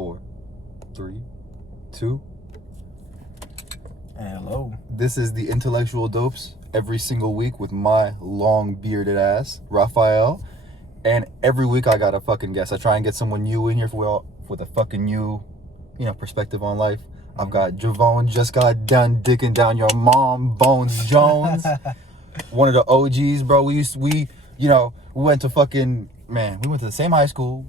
4, 3, 2. Hello. This is the Intellectual Dopes every single week with my long bearded ass, Raphael. And every week I got a fucking guest. I try and get someone new in here with a fucking new, perspective on life. I've got Javone, just got done dicking down your mom, Bones Jones. One of the OGs, bro. We went to fucking, we went to the same high school.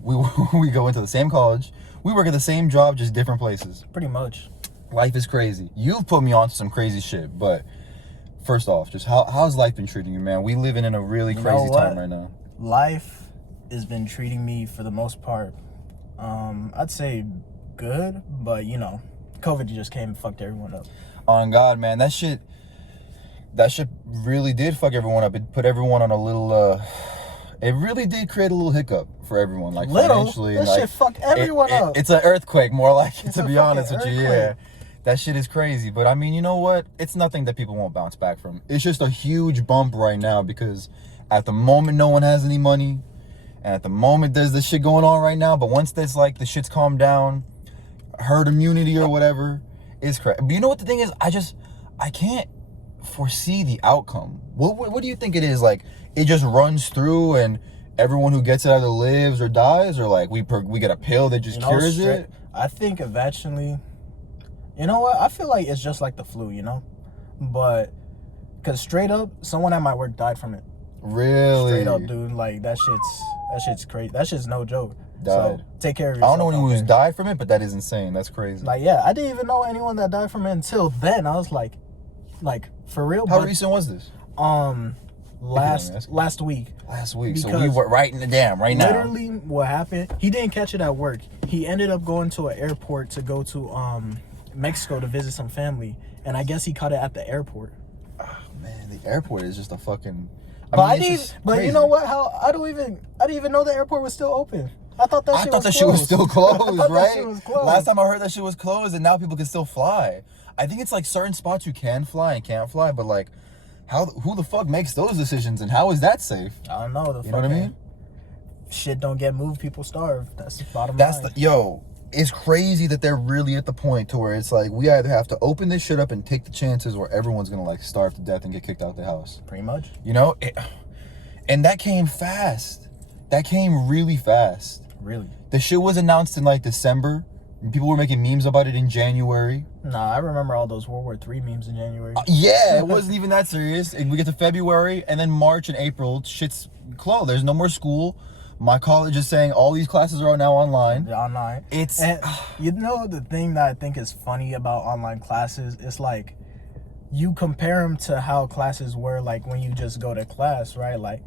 We go into the same college. We work at the same job, just different places. Pretty much. Life is crazy. You've put me on to some crazy shit, but first off, just how's life been treating you, man? We living in a really crazy time right now. Life has been treating me, for the most part, I'd say good, but COVID just came and fucked everyone up. On God, man, that shit really did fuck everyone up. It put everyone on a little it really did create a little hiccup for everyone, like financially. That shit fucked everyone up. It's an earthquake, more like it, to be honest with earthquake. you. Yeah, that shit is crazy. But I mean, you know what? It's nothing that people won't bounce back from. It's just a huge bump right now because at the moment no one has any money, and at the moment there's this shit going on right now. But once this the shit's calmed down, herd immunity or whatever, it's crazy. But you know what the thing is? I can't foresee the outcome. What do you think it is? Like, it just runs through and everyone who gets it either lives or dies, or like we get a pill that just cures it? I think eventually, you know what? I feel like it's just like the flu, but because straight up, someone at my work died from it. Really? Straight up, dude. Like that shit's crazy. That shit's no joke. Died. So take care of yourself. I don't know anyone who's died from it, but that is insane. That's crazy. Like, yeah, I didn't even know anyone that died from it until then. I was like for real. How recent was this? Last week. Last week. So we were right in the damn right now. Literally, what happened? He didn't catch it at work. He ended up going to an airport to go to Mexico to visit some family, and I guess he caught it at the airport. Oh man, the airport is just a fucking. But you know what? I didn't even know the airport was still open. I thought that shit was still closed, right? That shit was closed. Last time I heard that shit was closed, and now people can still fly. I think it's like certain spots you can fly and can't fly, but like, who the fuck makes those decisions, and how is that safe? I don't know. You know what I mean? Shit don't get moved, people starve. That's the bottom line. It's crazy that they're really at the point to where it's like we either have to open this shit up and take the chances, or everyone's gonna starve to death and get kicked out the house. Pretty much. And that came fast. That came really fast. Really? The shit was announced in December. And people were making memes about it in January. Nah, I remember all those World War III memes in January. Yeah, it wasn't even that serious. We get to February, and then March and April, shit's closed. There's no more school. My college is saying all these classes are now online. Online. The thing that I think is funny about online classes is you compare them to how classes were when you just go to class, right?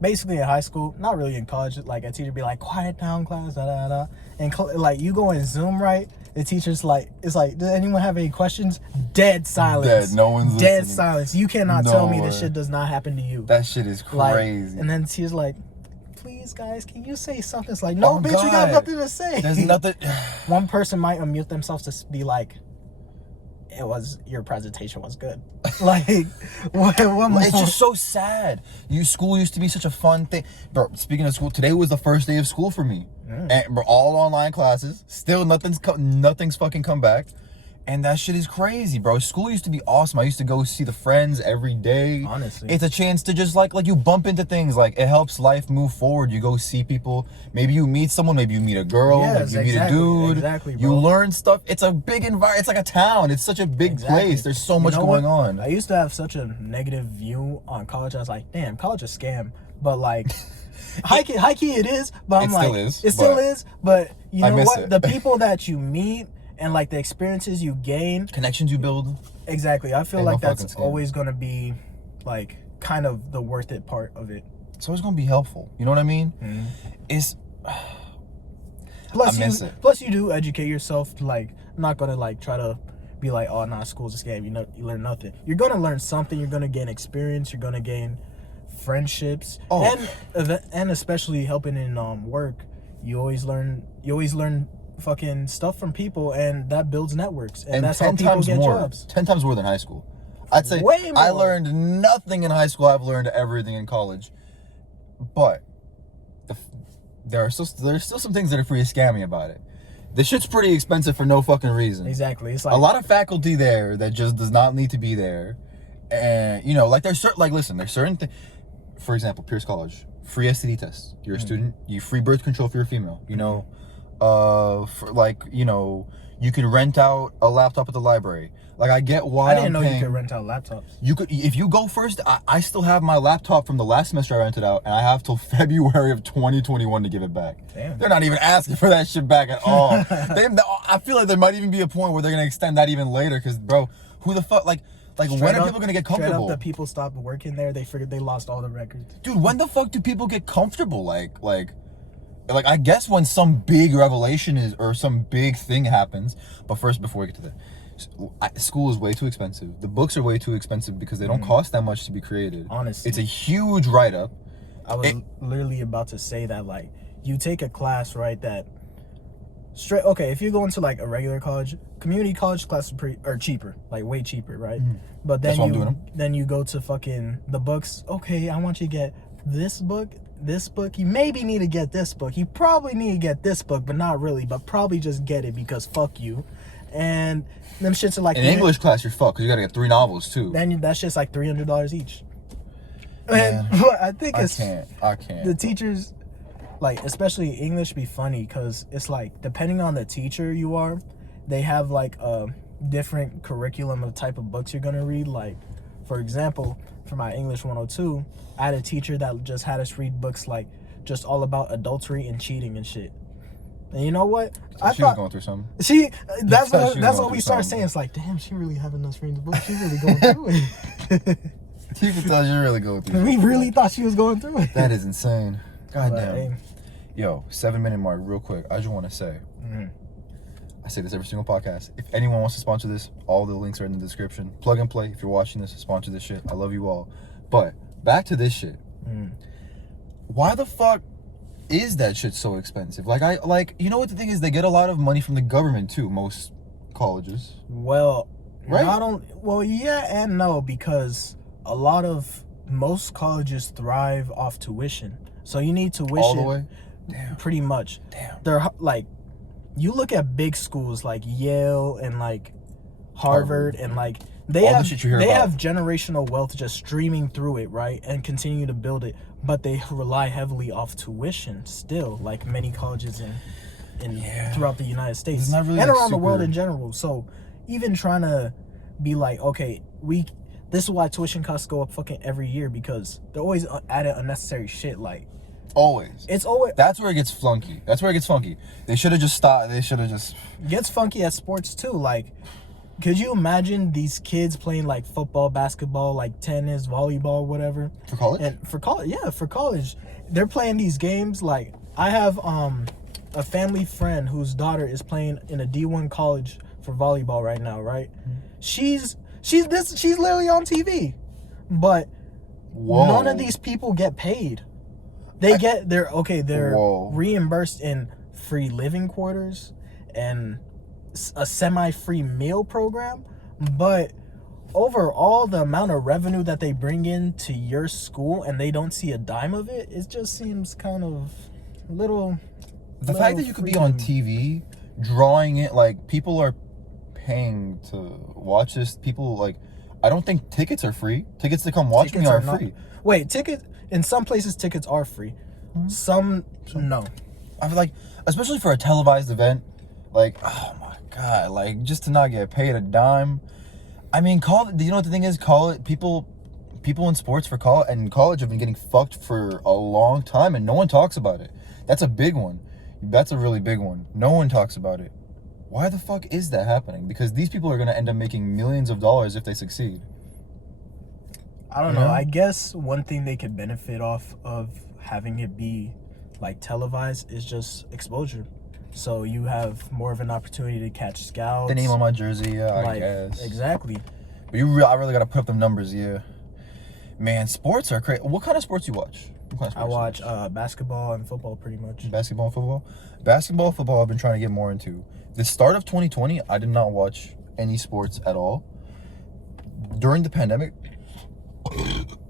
Basically in high school, not really in college, a teacher be like, quiet down class, da da da. And you go in Zoom, right? The teacher's does anyone have any questions? Dead silence. Dead, no one's Dead listening. Silence. You cannot tell me this shit does not happen to you. That shit is crazy. And then she's like, please guys, can you say something? It's like, no, bitch, you got nothing to say. There's nothing. One person might unmute themselves to be like, your presentation was good. What It's just so sad. School used to be such a fun thing. Bro, speaking of school, today was the first day of school for me. And we're all online classes. Still nothing's fucking come back. And that shit is crazy, bro. School used to be awesome. I used to go see the friends every day. Honestly. It's a chance to just you bump into things. It helps life move forward. You go see people. Maybe you meet someone. Maybe you meet a girl. Yes, maybe you meet a dude. Exactly, bro. You learn stuff. It's a big environment. It's like a town. It's such a big place. There's so much going on. I used to have such a negative view on college. I was like, damn, college is a scam. But high key it is. But it still is. But you know what? The people that you meet and the experiences you gain, connections you build. Exactly. I feel that's always going to be kind of the worth it part of it. It's always going to be helpful. You know what I mean? Mm-hmm. It's plus you do educate yourself. I'm not going to try to be oh, nah, school's a scam. You learn nothing. You're going to learn something. You're going to gain experience. You're going to gain friendships. And especially helping in work, you always learn fucking stuff from people, and that builds networks, and that's how people get jobs. 10 times more than high school. I'd say way more. I learned nothing in high school. I've learned everything in college. But there's still some things that are pretty scammy about it. This shit's pretty expensive for no fucking reason. Exactly. It's like a lot of faculty there that just does not need to be there, and you know, like there's certain there's certain things. For example, Pierce College, free STD tests. You're a student, you free birth control if you're a female. You know, for like, you know, you can rent out a laptop at the library. Like, I get why I didn't know you could rent out laptops. You could, if you go first. I still have my laptop from the last semester I rented out, and I have till February of 2021 to give it back. Damn. They're not even asking for that shit back at all. I feel like there might even be a point where they're gonna extend that even later. Cause bro, who the fuck, like when are people gonna get comfortable? Straight up, the people stopped working there. They figured they lost all the records. Dude, when the fuck do people get comfortable? Like I guess when some big revelation is, or some big thing happens. But first, before we get to that, school is way too expensive. The books are way too expensive because they don't cost that much to be created. Honestly, it's a huge write-up. I was literally about to say that, like, you take a class, right, that straight, okay, if you go into like a regular college, community college classes are cheaper, like way cheaper, right? But then you go to fucking the books. Okay, I want you to get this book. You maybe need to get this book. You probably need to get this book, but not really. But probably just get it because fuck you. And them shits are like in English class, you're fucked because you gotta get 3 novels too. Then that shit's like $300 each. Man, and I think I can't. The teachers, like, especially English, be funny because it's like, depending on the teacher you are, they have like a different curriculum of type of books you're gonna read. Like, for example, for my English 102, I had a teacher that just had us read books like just all about adultery and cheating and shit. And you know what? She was going through something. That's what we start saying. It's like, damn, she really having us read the book. She really going through it. You can tell you're really going through it. We really thought she was going through it. That is insane. God damn. Hey. Yo, 7-minute mark, real quick. I just want to say, I say this every single podcast. If anyone wants to sponsor this, all the links are in the description. Plug and play. If you're watching this, sponsor this shit. I love you all. But back to this shit. Why the fuck is that shit so expensive? You know what the thing is? They get a lot of money from the government too. Most colleges. Well, right? Yeah and no, because most colleges thrive off tuition. So you need tuition all the way. Damn. Pretty much. Damn. They're like, you look at big schools like Yale and like Harvard and like they have generational wealth just streaming through it, right, and continue to build it, but they rely heavily off tuition still, like many colleges throughout the United States really and around the world in general. So even trying to be like, okay, this is why tuition costs go up fucking every year, because they're always adding unnecessary shit. Like, it's always that's where it gets funky. They should have just stopped. Gets funky at sports too. Like, could you imagine these kids playing like football, basketball, like tennis, volleyball, whatever, for college? And for college, they're playing these games. Like, I have a family friend whose daughter is playing in a D1 college for volleyball right now, right? She's literally on TV, but none of these people get paid. They're reimbursed in free living quarters and a semi-free meal program, but overall the amount of revenue that they bring in to your school and they don't see a dime of it, it just seems kind of little. The fact that you could be on TV drawing it, like, people are paying to watch this. People, like, I don't think tickets are free. Tickets to come watch me are free. Wait, tickets in some places tickets are free. Some no. I feel like, especially for a televised event, like, oh my god, like, just to not get paid a dime. I mean, you know what the thing is? People in sports for college have been getting fucked for a long time, and no one talks about it. That's a big one. That's a really big one. No one talks about it. Why the fuck is that happening? Because these people are going to end up making millions of dollars if they succeed. I don't know. I guess one thing they could benefit off of having it be like televised is just exposure. So you have more of an opportunity to catch scouts. The name on my jersey, I guess. Exactly. But I really got to put up them numbers, Man, sports are crazy. What kind of sports you watch? I watch basketball and football pretty much. Basketball and football? Basketball and football I've been trying to get more into. The start of 2020, I did not watch any sports at all. During the pandemic,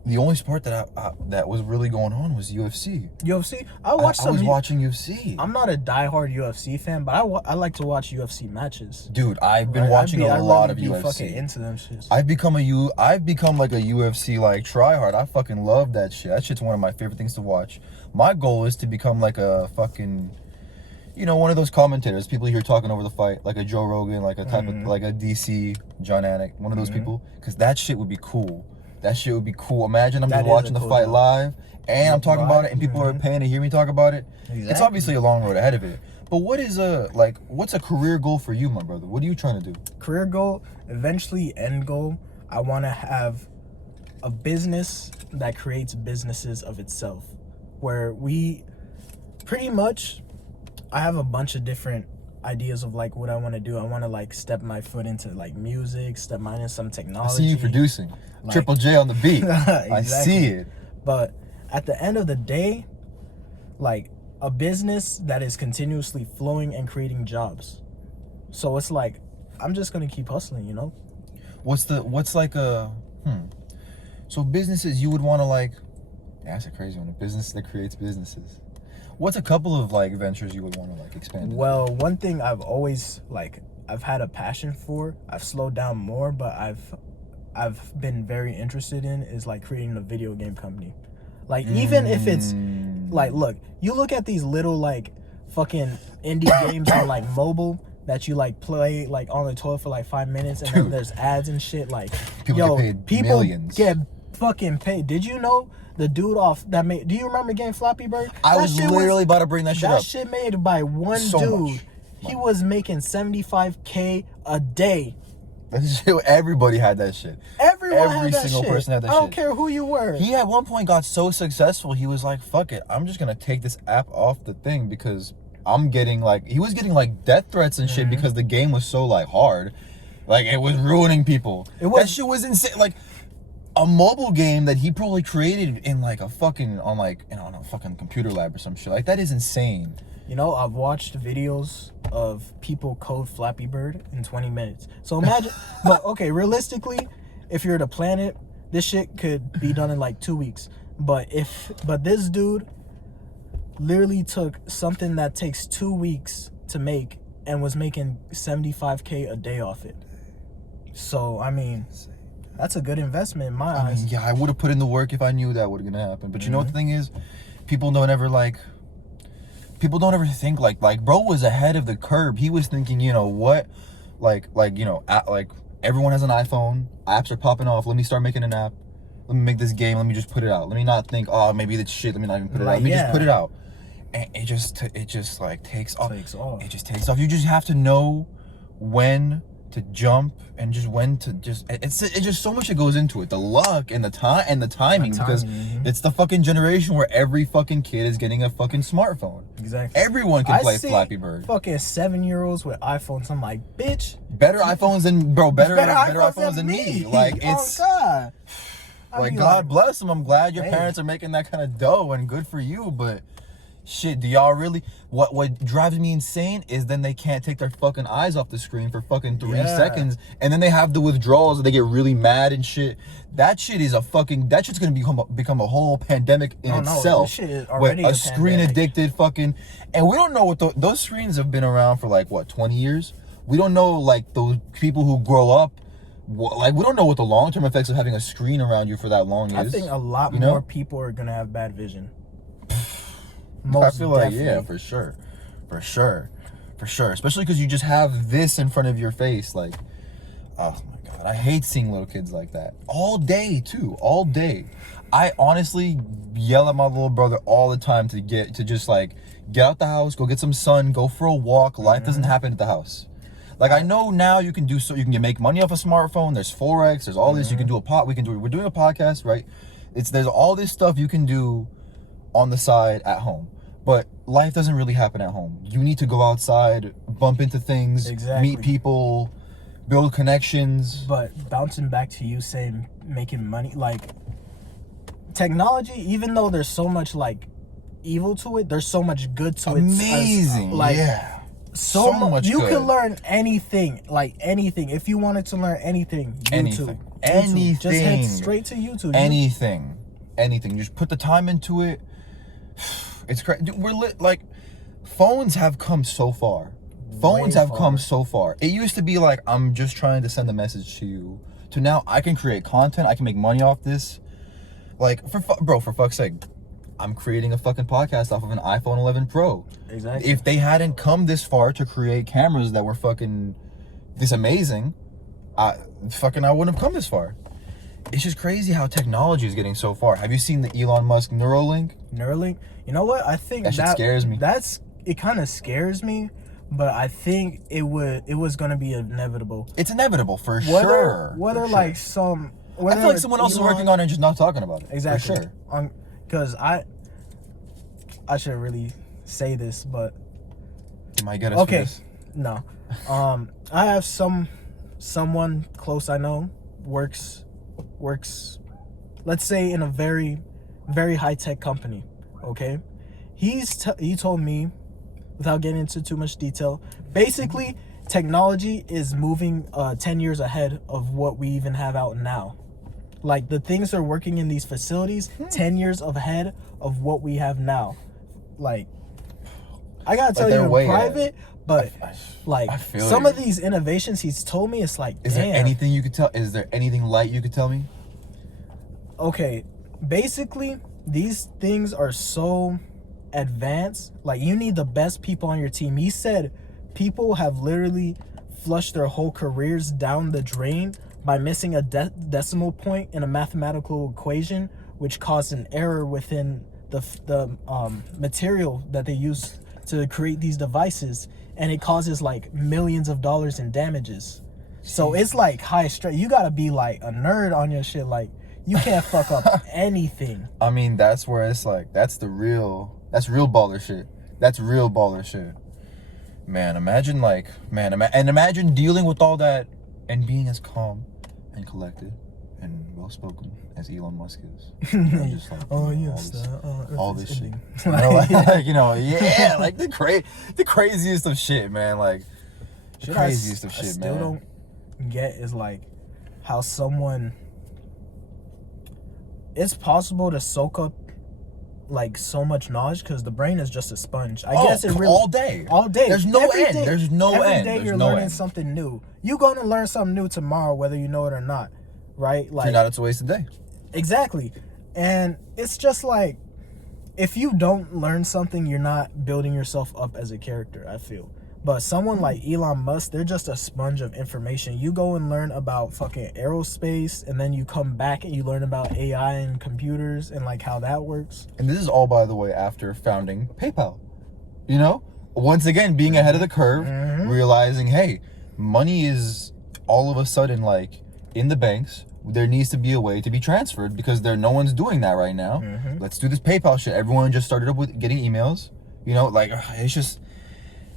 the only sport that that was really going on was UFC. UFC. I was watching UFC. I'm not a diehard UFC fan, but I like to watch UFC matches. Dude, I've been watching a lot of UFC. Fucking into them shits. I've become like a UFC like tryhard. I fucking love that shit. That shit's one of my favorite things to watch. My goal is to become like a fucking, you know, one of those commentators, people you hear talking over the fight, like a Joe Rogan, like a type of, like a DC John Anik, one of those people, because that shit would be cool. That shit would be cool. Imagine I'm just watching the fight live, and I'm talking about it, and people are paying to hear me talk about it. Exactly. It's obviously a long road ahead of it. But what's a career goal for you, my brother? What are you trying to do? Career goal, eventually end goal, I want to have a business that creates businesses of itself, where we pretty much, I have a bunch of different ideas of like what I want to do. I want to like step my foot into like music, step mine into some technology. I see you producing. Like, Triple J on the beat. Exactly. I see it. But at the end of the day, like a business that is continuously flowing and creating jobs. So it's like, I'm just going to keep hustling, you know? So businesses you would want to like, yeah, that's a crazy one. A business that creates businesses. What's a couple of like ventures you would want to like expand into? Well, one thing I've always I've had a passion for, I've slowed down more, but I've been very interested in is like creating a video game company. Like even if it's like, look, you look at these little like fucking indie games on like mobile that you like play like on the toilet for like 5 minutes, and then there's ads and shit. Like, people get paid millions. Get fucking paid. Did you know the dude off that made? Do you remember game Flappy Bird? I was literally about to bring that shit up. That shit made by one dude. He was making $75K a day. Everybody had that shit. Every single person had that shit. I don't care who you were. He at one point got so successful, he was like, fuck it, I'm just gonna take this app off the thing because I'm getting like, he was getting like death threats and shit because the game was so like hard. Like it was ruining people. That shit was insane. Like a mobile game that he probably created in like a fucking, on like, I don't know, fucking computer lab or some shit. Like that is insane. You know, I've watched videos of people code Flappy Bird in 20 minutes. So imagine, but okay, realistically, if you're to plan it, this shit could be done in like 2 weeks. But this dude literally took something that takes 2 weeks to make and was making $75K a day off it. So, I mean, that's a good investment in my eyes. Yeah, I would have put in the work if I knew that was gonna happen. But you know what the thing is? People don't ever think like bro was ahead of the curve. He was thinking, you know what, like everyone has an iPhone, apps are popping off, let me start making an app, let me make this game, let me just put it out, let me not think, oh maybe that's shit, let me not even put it out, let me just put it out. And it just like takes off. It just takes off. You just have to know when to jump and just when to just, it's just so much that goes into it, the luck and the timing, because it's the fucking generation where every fucking kid is getting a fucking smartphone. Exactly. Everyone can play Flappy Bird. Fucking 7-year-olds with iPhones. I'm like, bitch, better iPhones than better iPhones than me. Like it's, oh God. Like God bless them. I'm glad your parents are making that kind of dough and good for you, but shit, do y'all really? What drives me insane is then they can't take their fucking eyes off the screen for fucking 3 seconds, and then they have the withdrawals and they get really mad and shit. That shit's gonna become a whole pandemic in itself. This shit is already a screen addicted fucking, and we don't know what those screens have been around for like what 20 years. We don't know like those people who grow up. Like we don't know what the long-term effects of having a screen around you for that long is. I think a lot more people are gonna have bad vision. I feel like, yeah, for sure. Especially because you just have this in front of your face. Like, oh my God, I hate seeing little kids like that. All day, too. All day. I honestly yell at my little brother all the time to just like, get out the house, go get some sun, go for a walk. Life doesn't happen at the house. Like, I know now you can make money off a smartphone. There's Forex, there's all this. You can do we're doing a podcast, right? There's all this stuff you can do on the side at home, but life doesn't really happen at home. You need to go outside, bump into things, meet people, build connections. But bouncing back to you saying making money, like technology, even though there's so much like evil to it, there's so much good to it. Amazing. so much. You good. can learn anything, like anything. If you wanted to learn anything, YouTube. Anything. Just head straight to YouTube. Anything. Just put the time into it. It's crazy. We're like, phones have come so far. It used to be like, I'm just trying to send a message to you, to now I can create content. I can make money off this. Like, for fuck's sake, I'm creating a fucking podcast off of an iPhone 11 Pro. Exactly. If they hadn't come this far to create cameras that were fucking this amazing, I wouldn't have come this far. It's just crazy how technology is getting so far. Have you seen the Elon Musk Neuralink? You know what? I think that shit scares me. It kind of scares me, but I think it was gonna be inevitable. It's inevitable for sure. Whether like some. I feel like someone else is working on it and just not talking about it. Exactly. For sure. Because I shouldn't really say this, but you might get us for this. No. I have someone close I know works, let's say, in a very, very high tech company. Okay, he told me, without getting into too much detail, basically technology is moving 10 years ahead of what we even have out now. Like, the things that are working in these facilities 10 years ahead of what we have now. Like, I gotta tell you in private, but like some of these innovations he's told me, it's like, is there anything you could tell? Is there anything light you could tell me? Okay, basically these things are so advanced. Like, you need the best people on your team. He said people have literally flushed their whole careers down the drain by missing a decimal point in a mathematical equation, which caused an error within the material that they use to create these devices, and it causes like millions of dollars in damages. So it's like high stress. You gotta be like a nerd on your shit. Like, you can't fuck up anything. I mean, that's where it's like, that's real baller shit. That's real baller shit. Man, imagine dealing with all that and being as calm and collected and well spoken as Elon Musk is. Just like, all this shit. Like the craziest of shit, man. Like, the craziest of shit, man. Still don't get is like how someone, it's possible to soak up like so much knowledge, because the brain is just a sponge. I guess it really all day. There's no end. There's no end. Every day you're learning something new. You're going to learn something new tomorrow, whether you know it or not, right? Like, if you're not, it's a wasted day. Exactly. And it's just like, if you don't learn something, you're not building yourself up as a character, I feel. But someone like Elon Musk, they're just a sponge of information. You go and learn about fucking aerospace, and then you come back and you learn about AI and computers and like how that works. And this is all, by the way, after founding PayPal. You know? Once again, being ahead of the curve, realizing, hey, money is all of a sudden like in the banks. There needs to be a way to be transferred because no one's doing that right now. Let's do this PayPal shit. Everyone just started up with getting emails. You know, like,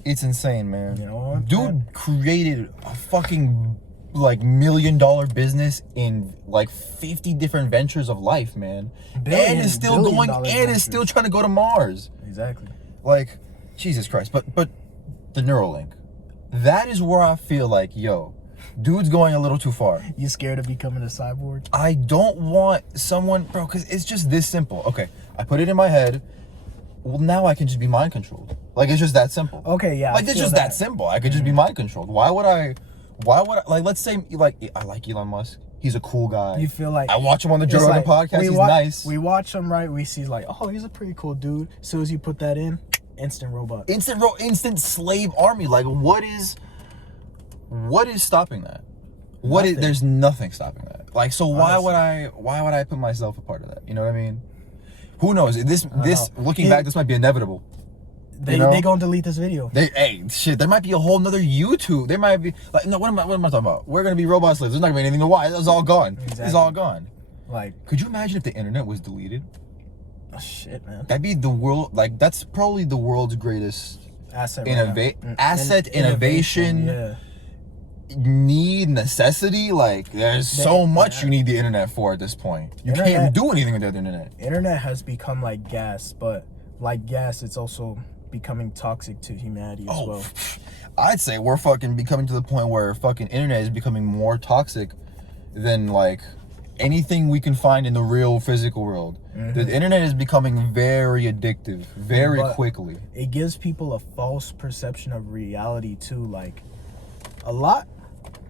it's insane, man. You know what, dude, man? Created a fucking like $1 million business in like 50 different ventures of life, man. And is still going and is still trying to go to Mars. Exactly. Like, Jesus Christ. But the Neuralink, that is where I feel like, yo, dude's going a little too far. You scared of becoming a cyborg? I don't want someone, bro, because it's just this simple. Okay, I put it in my head. Well, now I can just be mind controlled. Like, it's just that simple. Okay, yeah. Like, it's just that simple. I could just be mind controlled. Why would I, like, let's say, like, I like Elon Musk. He's a cool guy. You feel like, I watch him on the Joe Rogan podcast. He's nice. We watch him, right? We see like, oh, he's a pretty cool dude. As soon as you put that in, instant robot. Instant slave army. Like, what is stopping that? There's nothing stopping that. Like, so why would I put myself a part of that? You know what I mean? Who knows? Looking back, this might be inevitable. They gonna delete this video. There might be a whole nother YouTube. There might be like, no, what am I talking about? We're gonna be robot slaves. There's not gonna be anything to watch. It's all gone. Exactly. It's all gone. Like, could you imagine if the internet was deleted? Oh, shit, man. That'd be the world. Like, that's probably the world's greatest asset innovation. Yeah. Necessity. Like, there's so much you need the internet for at this point. You can't do anything without the internet. Internet has become like gas, but like gas, it's also becoming toxic to humanity as well. I'd say we're fucking becoming to the point where fucking internet is becoming more toxic than like anything we can find in the real physical world. The internet is becoming very addictive very quickly. It gives people a false perception of reality too. Like a lot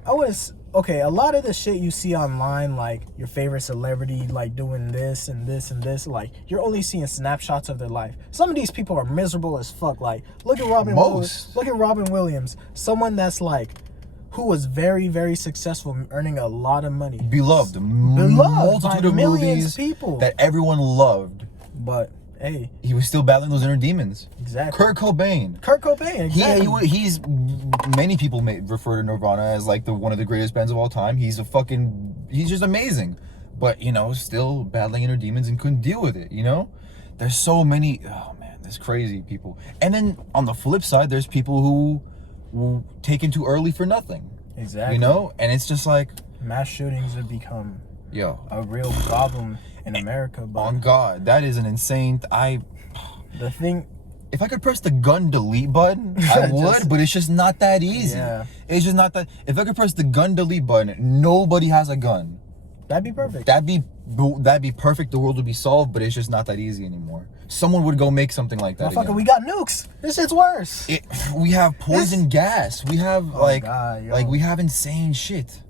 of the shit you see online, like your favorite celebrity like doing this and this and this, like you're only seeing snapshots of their life. Some of these people are miserable as fuck. Like look at Robin Williams, someone that's like who was very, very successful, earning a lot of money, beloved multitude of millions movies, of people that everyone loved, but hey, he was still battling those inner demons. Exactly. Kurt Cobain, exactly. He's many people may refer to Nirvana as like one of the greatest bands of all time. He's just amazing, but you know, still battling inner demons and couldn't deal with it. You know, there's so many. Oh man, there's crazy people. And then on the flip side, there's people who taken too early for nothing. Exactly. You know, and it's just like mass shootings have become a real problem in America. But on God, that is an insane. If I could press the gun delete button, I would, but it's just not that easy. Yeah. It's just not that. If I could press the gun delete button, nobody has a gun. That'd be perfect. That'd be perfect. The world would be solved, but it's just not that easy anymore. Someone would go make something like that. Motherfucker, we got nukes. This shit's worse. We have poison gas. We have God, we have insane shit.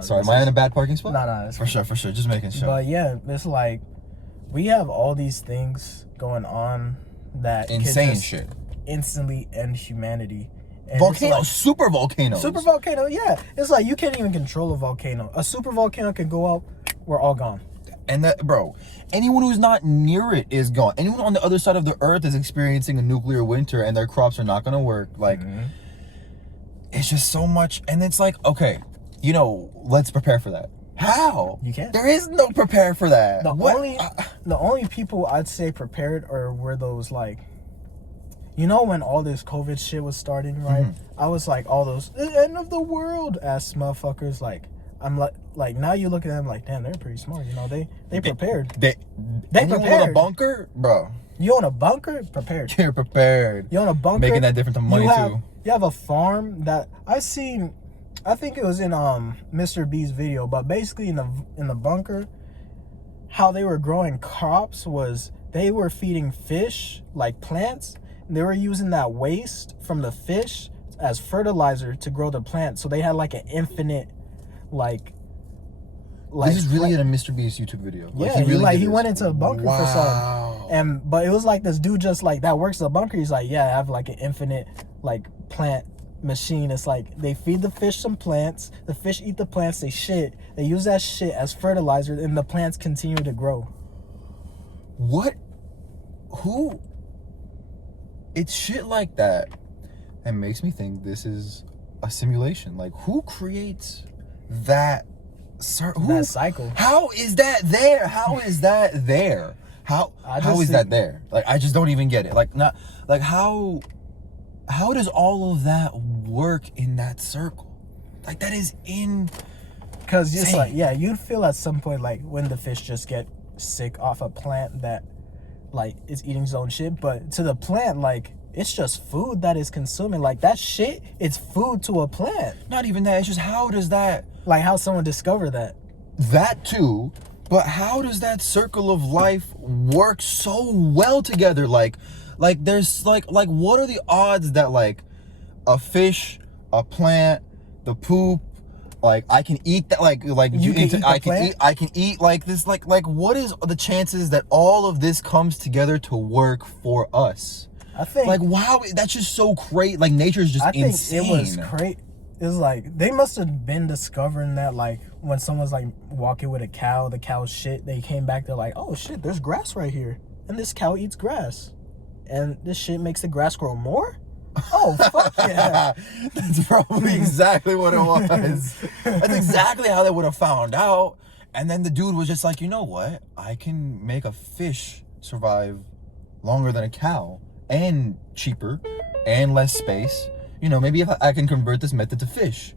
Sorry, am I in a bad parking spot? Nah, for sure. Just making sure. But yeah, it's like we have all these things going on that insane could shit instantly end humanity. And volcanoes, super volcano, yeah. It's like you can't even control a volcano. A super volcano can go out, we're all gone. And that, bro, anyone who's not near it is gone. Anyone on the other side of the earth is experiencing a nuclear winter and their crops are not gonna work. Like, it's just so much. And it's like, okay, you know, let's prepare for that. How? You can't. There is no prepare for that. The only people I'd say prepared were those like, you know, when all this COVID shit was starting, right? I was like, all those the end of the world ass motherfuckers. Like, I'm like now you look at them like, damn, they're pretty smart. You know, they prepared. They prepared. With a bunker, bro. You own a bunker, prepared. You're prepared. You own a bunker, making that difference to money too. You have a farm that I seen. I think it was in Mr. B's video, but basically in the bunker, how they were growing crops was they were feeding fish like plants. They were using that waste from the fish as fertilizer to grow the plant. So they had like an infinite, like this is really in a Mr. Beast YouTube video. Yeah, he went into a bunker for some, but it was like this dude just like that works in the bunker. He's like, yeah, I have like an infinite like plant machine. It's like they feed the fish some plants, the fish eat the plants, they shit, they use that shit as fertilizer, and the plants continue to grow. It's shit like that makes me think this is a simulation. Like, who creates that cycle? How is that there? How is that there? How is that there? Like, I just don't even get it. Like, not like how does all of that work in that circle? Like, that is because just like, yeah, you'd feel at some point like when the fish just get sick off a plant that like is eating its own shit, but to the plant, like, it's just food that is consuming. Like, that shit, it's food to a plant. Not even that, it's just how does that, like, how someone discovered that too, but how does that circle of life work so well together? Like there's like what are the odds that like a fish, a plant, the poop, like I can eat that, like I can eat like this, like what is the chances that all of this comes together to work for us? I think, like, wow, that's just so crazy. Like, nature is just insane. It was crazy. It was like they must have been discovering that, like, when someone's like walking with a cow, the cow's shit, they came back, they're like, oh shit, there's grass right here, and this cow eats grass, and this shit makes the grass grow more. Oh, fuck yeah. That's probably exactly what it was. That's exactly how they would have found out. And then the dude was just like, you know what? I can make a fish survive longer than a cow, and cheaper, and less space. You know, maybe if I can convert this method to fish.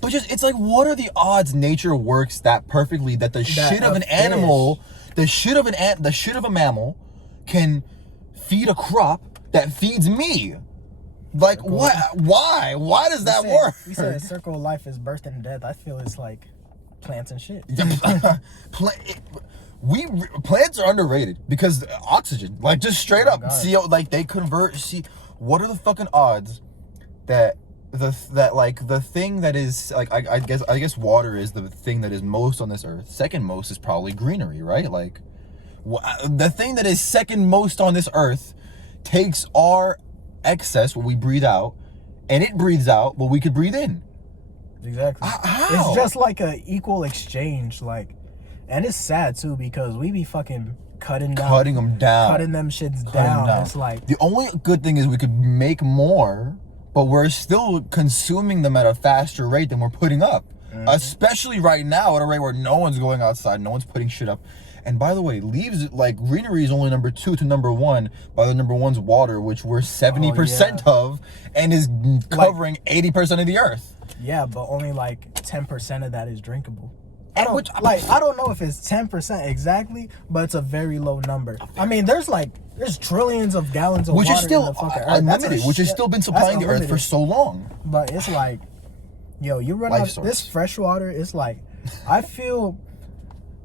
But just, it's like, what are the odds nature works that perfectly that the shit of an animal, the shit of a mammal can feed a crop that feeds me. Like, what? Why? Why does that work? You said a circle of life is birth and death. I feel it's like plants and shit. Plants are underrated because oxygen, like, just straight up, CO, like, they convert. See, what are the fucking odds that the thing that is like, I guess water is the thing that is most on this earth. Second most is probably greenery, right? Like, the thing that is second most on this earth takes our excess, what we breathe out, and it breathes out what we could breathe in. Exactly. How? It's just like a equal exchange, like, and it's sad too because we be fucking cutting them shits down. It's like, the only good thing is we could make more, but we're still consuming them at a faster rate than we're putting up. Especially right now at a rate where no one's going outside, no one's putting shit up. And by the way, leaves, like, greenery is only number 2 to number 1 by the number 1's water, which we're 70% of, and is covering 80% of the earth. Yeah, but only like 10% of that is drinkable. I don't know if it's 10% exactly, but it's a very low number. I mean, there's trillions of gallons of water is still in the fucking unlimited, earth. which has still been supplying the earth for so long. But it's like, yo, you run out this fresh water. It's like, I feel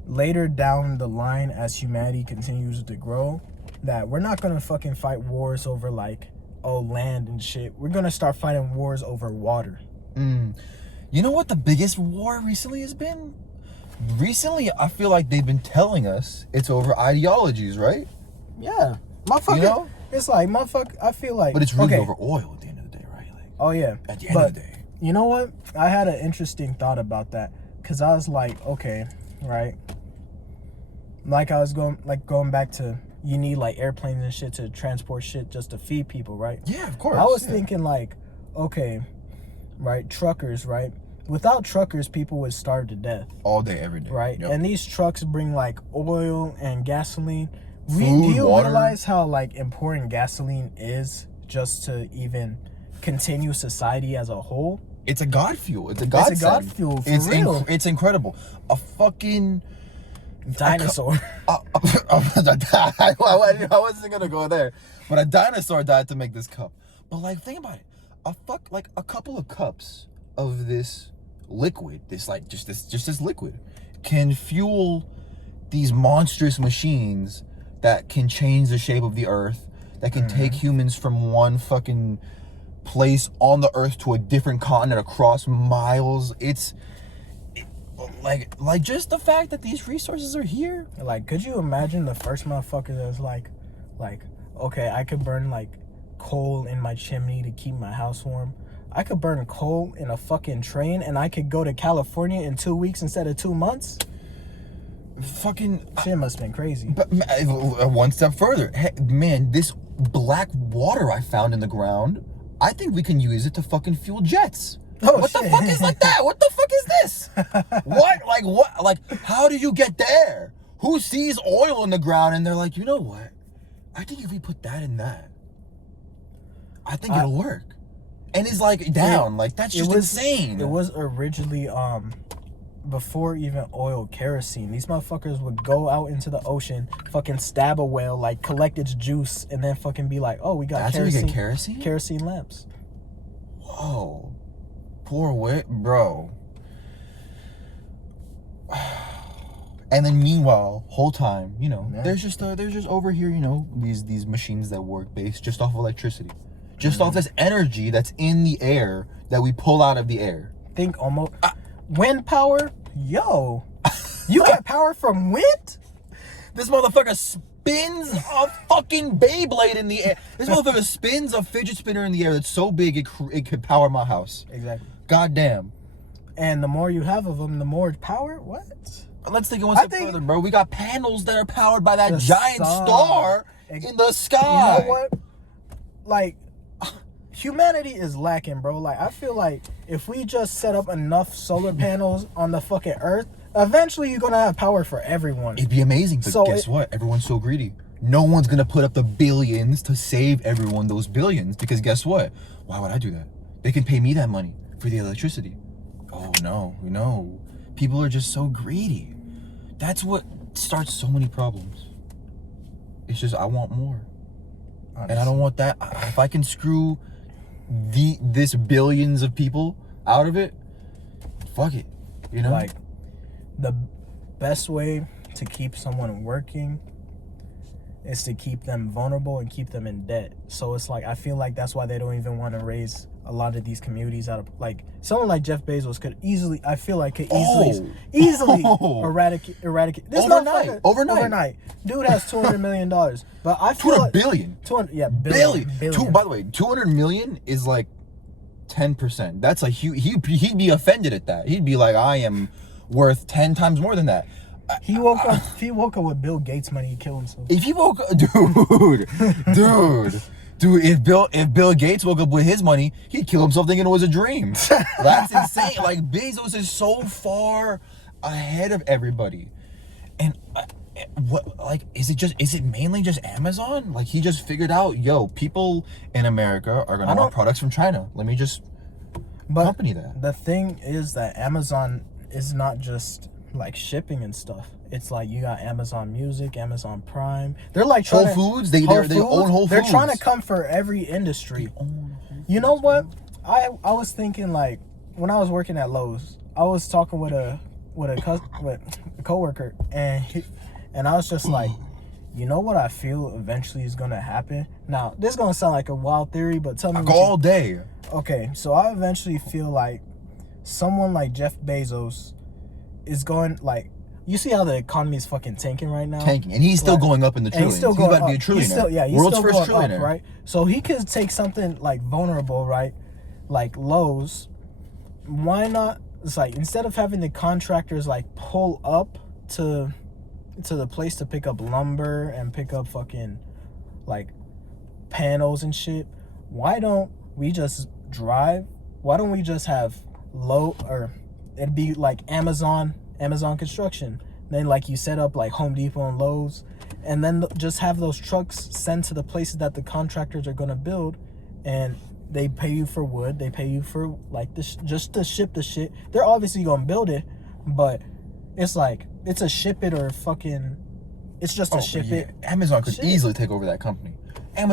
later down the line as humanity continues to grow that we're not gonna fucking fight wars over like, oh, land and shit. We're gonna start fighting wars over water. You know what the biggest war recently has been? Recently, I feel like they've been telling us it's over ideologies, right? Yeah. Motherfucker, you know? It's like, motherfucker, I feel like... But it's really over oil at the end of the day, right? Like, oh, yeah. At the end of the day. You know what? I had an interesting thought about that. Because I was like, okay, right? Like, I was going back to, you need, like, airplanes and shit to transport shit just to feed people, right? Yeah, of course. I was thinking, like, okay, right, truckers, right? Without truckers, people would starve to death. All day, every day. Right? Yep. And these trucks bring, like, oil and gasoline. Food, do you water. realize how, like, important gasoline is just to even continue society as a whole? It's a god fuel. It's a god fuel, for real. It's incredible. A fucking... dinosaur. I wasn't going to go there. But a dinosaur died to make this cup. But, like, think about it. A couple of cups of this liquid, this liquid, can fuel these monstrous machines that can change the shape of the earth, that can take humans from one fucking place on the earth to a different continent across miles. Like just the fact that these resources are here. Like, could you imagine the first motherfucker that's like, okay, I could burn like coal in my chimney to keep my house warm. I could burn coal in a fucking train and I could go to California in 2 weeks instead of 2 months. Fucking shit must have been crazy. But one step further, hey, man, this black water I found in the ground, I think we can use it to fucking fuel jets. Oh, what shit. the fuck is like that? What the fuck is this? What? Like, how do you get there? Who sees oil in the ground and they're like, you know what? I think if we put that in that, I think it'll work. And it's like down, like that's just insane. It was originally before even oil, kerosene. These motherfuckers would go out into the ocean, fucking stab a whale, like collect its juice, and then fucking be like, oh, we got kerosene. That's where you get kerosene? Kerosene lamps. Whoa. Poor wit, bro. And then meanwhile, whole time, you know, there's just over here, you know, these machines that work based just off electricity. Just off this energy that's in the air that we pull out of the air. Think almost wind power? Yo. You get power from wind? This motherfucker spins a fucking Beyblade in the air. This motherfucker spins a fidget spinner in the air that's so big it could power my house. Exactly. Goddamn. And the more you have of them, the more power? What? Let's take it one step further, bro. We got panels that are powered by that giant star in the sky. You know what? Like, humanity is lacking, bro. Like, I feel like if we just set up enough solar panels on the fucking earth, eventually you're gonna have power for everyone. It'd be amazing, but guess what? Everyone's so greedy. No one's gonna put up the billions to save everyone those billions, because guess what? Why would I do that? They can pay me that money for the electricity. Oh no. People are just so greedy. That's what starts so many problems. It's just, I want more. And I don't want that. If I can screw this billions of people out of it, fuck it. You know? Like, the best way to keep someone working is to keep them vulnerable and keep them in debt. So it's like, I feel like that's why they don't even want to raise a lot of these communities out of, like, someone like Jeff Bezos could easily, I feel like could easily eradicate this overnight. Dude has $200 million, but I feel 200 like billion. 200, yeah, Billion. billion. By the way, 200 million is like 10%. That's a huge. He'd be offended at that. He'd be like, I am worth 10 times more than that. He woke up. If he woke up with Bill Gates money, he'd kill himself. If he woke up, dude, if Bill Gates woke up with his money, he'd kill himself thinking it was a dream. That's insane. Like, Bezos is so far ahead of everybody. And what, like, is it mainly just Amazon? Like, he just figured out, people in America are gonna want products from China. Let me just accompany that. The thing is that Amazon is not just like shipping and stuff. It's like you got Amazon Music, Amazon Prime. They're like Whole Foods. They own Whole Foods. They're trying to come for every industry. You know what? I was thinking, like, when I was working at Lowe's, I was talking with a coworker, and I was just like, you know what I feel eventually is gonna happen? Now, this is gonna sound like a wild theory, but tell me. All day. Okay, so I eventually feel like someone like Jeff Bezos is going, like, you see how the economy is fucking tanking right now? And he's still going up in the trillions. He's about to be a trillionaire. He's World's still first going trillionaire. up, right? So he could take something like vulnerable, right? Like Lowe's. Why not? It's like, instead of having the contractors like pull up to the place to pick up lumber and pick up fucking like panels and shit, why don't we just drive? Why don't we just have or it'd be like Amazon construction, then like you set up like Home Depot and Lowe's, and then just have those trucks sent to the places that the contractors are going to build, and they pay you for wood, they pay you for like this just to ship the shit. They're obviously going to build it, but it's like, it's a ship it or fucking, it's just a ship it. Amazon could easily take over that company. Jeff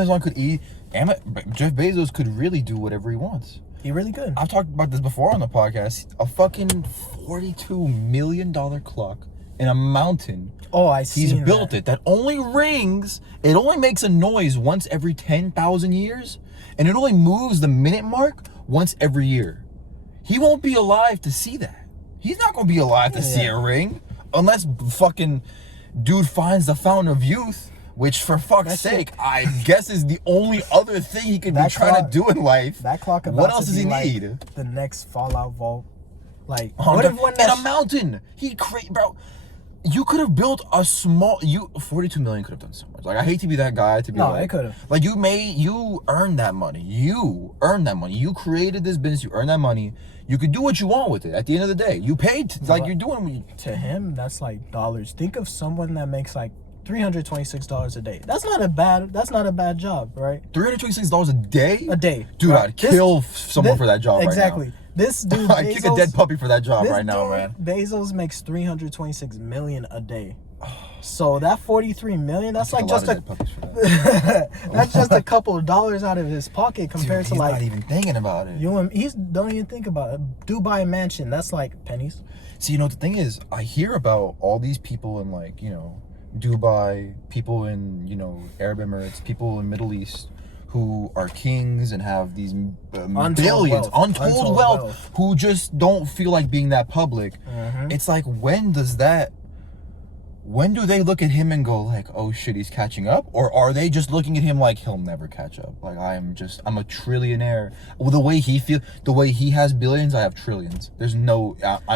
Bezos could really do whatever he wants. He really could. I've talked about this before on the podcast. A fucking $42 million clock in a mountain. Oh, I see. He's built it. That only rings. It only makes a noise once every 10,000 years, and it only moves the minute mark once every year. He won't be alive to see that. He's not gonna be alive to see a ring unless fucking dude finds the fountain of youth. Which, for fuck's sake, I guess is the only other thing he could be trying to do in life. That clock. What else does he need? The next Fallout vault, like in a mountain. Bro. You could have built a small. 42 million could have done so much. Like, I hate to be that guy to be like. No, it could have. Like, you earned that money. You earned that money. You created this business. You earned that money. You could do what you want with it. At the end of the day, you paid. Like, you're doing. To him, that's like dollars. Think of someone that makes like $326 a day. That's not a bad job, right? $326 a day? A day. Dude, right? I'd kill someone for that job exactly. right now. This dude, I'd kick a dead puppy for that job right now, man. Bezos makes $326 million a day. So that $43 million, that's like just that's just a couple of dollars out of his pocket compared to like. He's not even thinking about it. Don't even think about it. Dubai mansion, that's like pennies. See, you know what the thing is? I hear about all these people in, like, Dubai, people in, Arab Emirates, people in Middle East who are kings and have these billions, untold wealth, who just don't feel like being that public. Mm-hmm. It's like, when do they look at him and go like, oh shit, he's catching up? Or are they just looking at him like, he'll never catch up? Like, I'm a trillionaire. Well, the way he has billions, I have trillions. I'm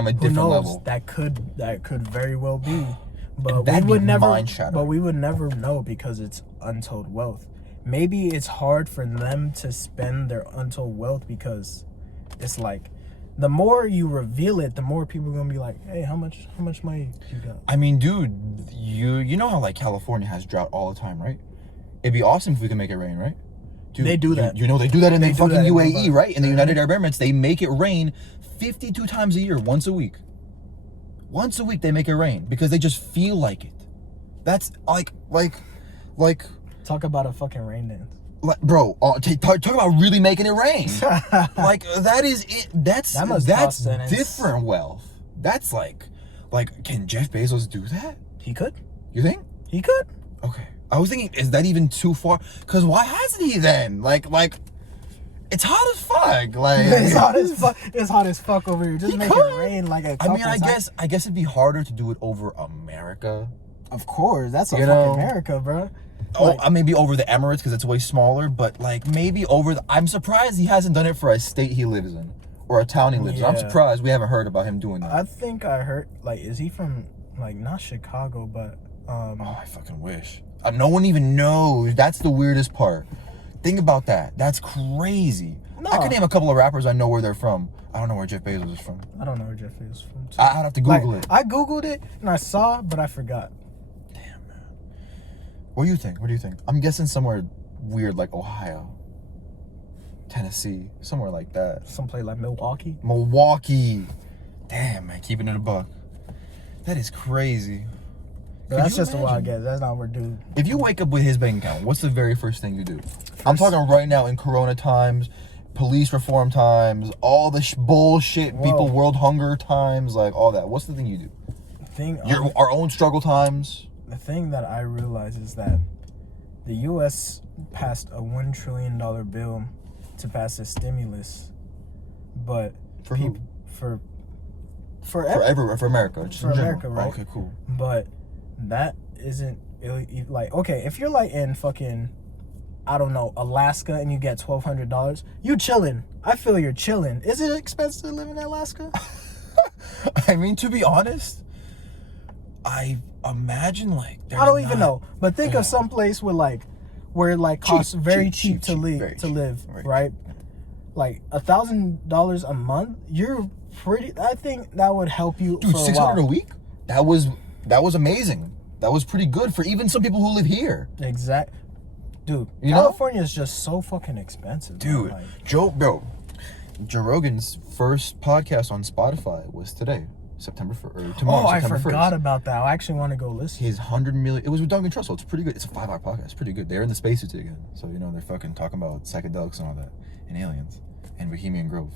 a different level. That could very well be. But we would never know because it's untold wealth. Maybe it's hard for them to spend their untold wealth because it's like, the more you reveal it, the more people are gonna be like, hey, how much money you got? I mean, dude, you know how like California has drought all the time, right? It'd be awesome if we could make it rain, right? Dude, they do that. They do that in the fucking UAE, right? In the United Arab Emirates, they make it rain 52 times a year, once a week. Once a week they make it rain because they just feel like it. That's like talk about a fucking rain dance. Like, bro, talk about really making it rain. Like, that is it. That's different wealth. That's like, can Jeff Bezos do that? He could. You think? He could. Okay. I was thinking, is that even too far? Because why hasn't he then? Like, it's hot as fuck. Like, it's hot as fuck. It's hot as fuck over here. Just make it rain like a couple I guess it'd be harder to do it over America. Of course, that's fucking America, bro. Oh, maybe over the Emirates because it's way smaller, but like maybe over I'm surprised he hasn't done it for a state he lives in or a town he lives in. I'm surprised we haven't heard about him doing that. I think I heard, like, is he from, like, not Chicago, but oh, I fucking wish. No one even knows. That's the weirdest part. Think about that. That's crazy. No. I could name a couple of rappers I know where they're from. I don't know where Jeff Bezos is from. I don't know where Jeff Bezos is from. I'd have to Google it. I Googled it and I saw, but I forgot. Damn, man. What do you think? I'm guessing somewhere weird like Ohio, Tennessee, somewhere like that. Someplace like Milwaukee. Damn, man, keeping it a buck. That is crazy. That's just a wild guess. That's not where dude. If you wake up with his bank account, what's the very first thing you do? I'm talking right now in Corona times, police reform times, all the bullshit, people, world hunger times, like all that. What's the thing you do? Our own struggle times. The thing that I realize is that the U.S. passed a $1 trillion bill to pass a stimulus, but for who? For America. Just for America, right? Okay, cool. But that isn't like, okay, if you're like in fucking, I don't know, Alaska and you get $1,200, you chilling. I feel you're chilling. Is it expensive to live in Alaska? I mean, to be honest, I imagine like I don't even know, but think of some place where it costs very cheap to live, right? Like $1,000 a month. You're pretty. I think that would help you. Dude, for $600 a week. That was amazing. That was pretty good for even some people who live here. Exact. Dude, California is just so fucking expensive. Dude, Joe Rogan's first podcast on Spotify was today. September 1st, tomorrow. Oh, September I forgot 1st. About that. I actually want to go listen. His 100 million. It was with Duncan Trussell. It's pretty good. It's a 5-hour podcast. It's pretty good. They're in the spacesuits again, so they're fucking talking about psychedelics and all that, and aliens, and Bohemian Grove,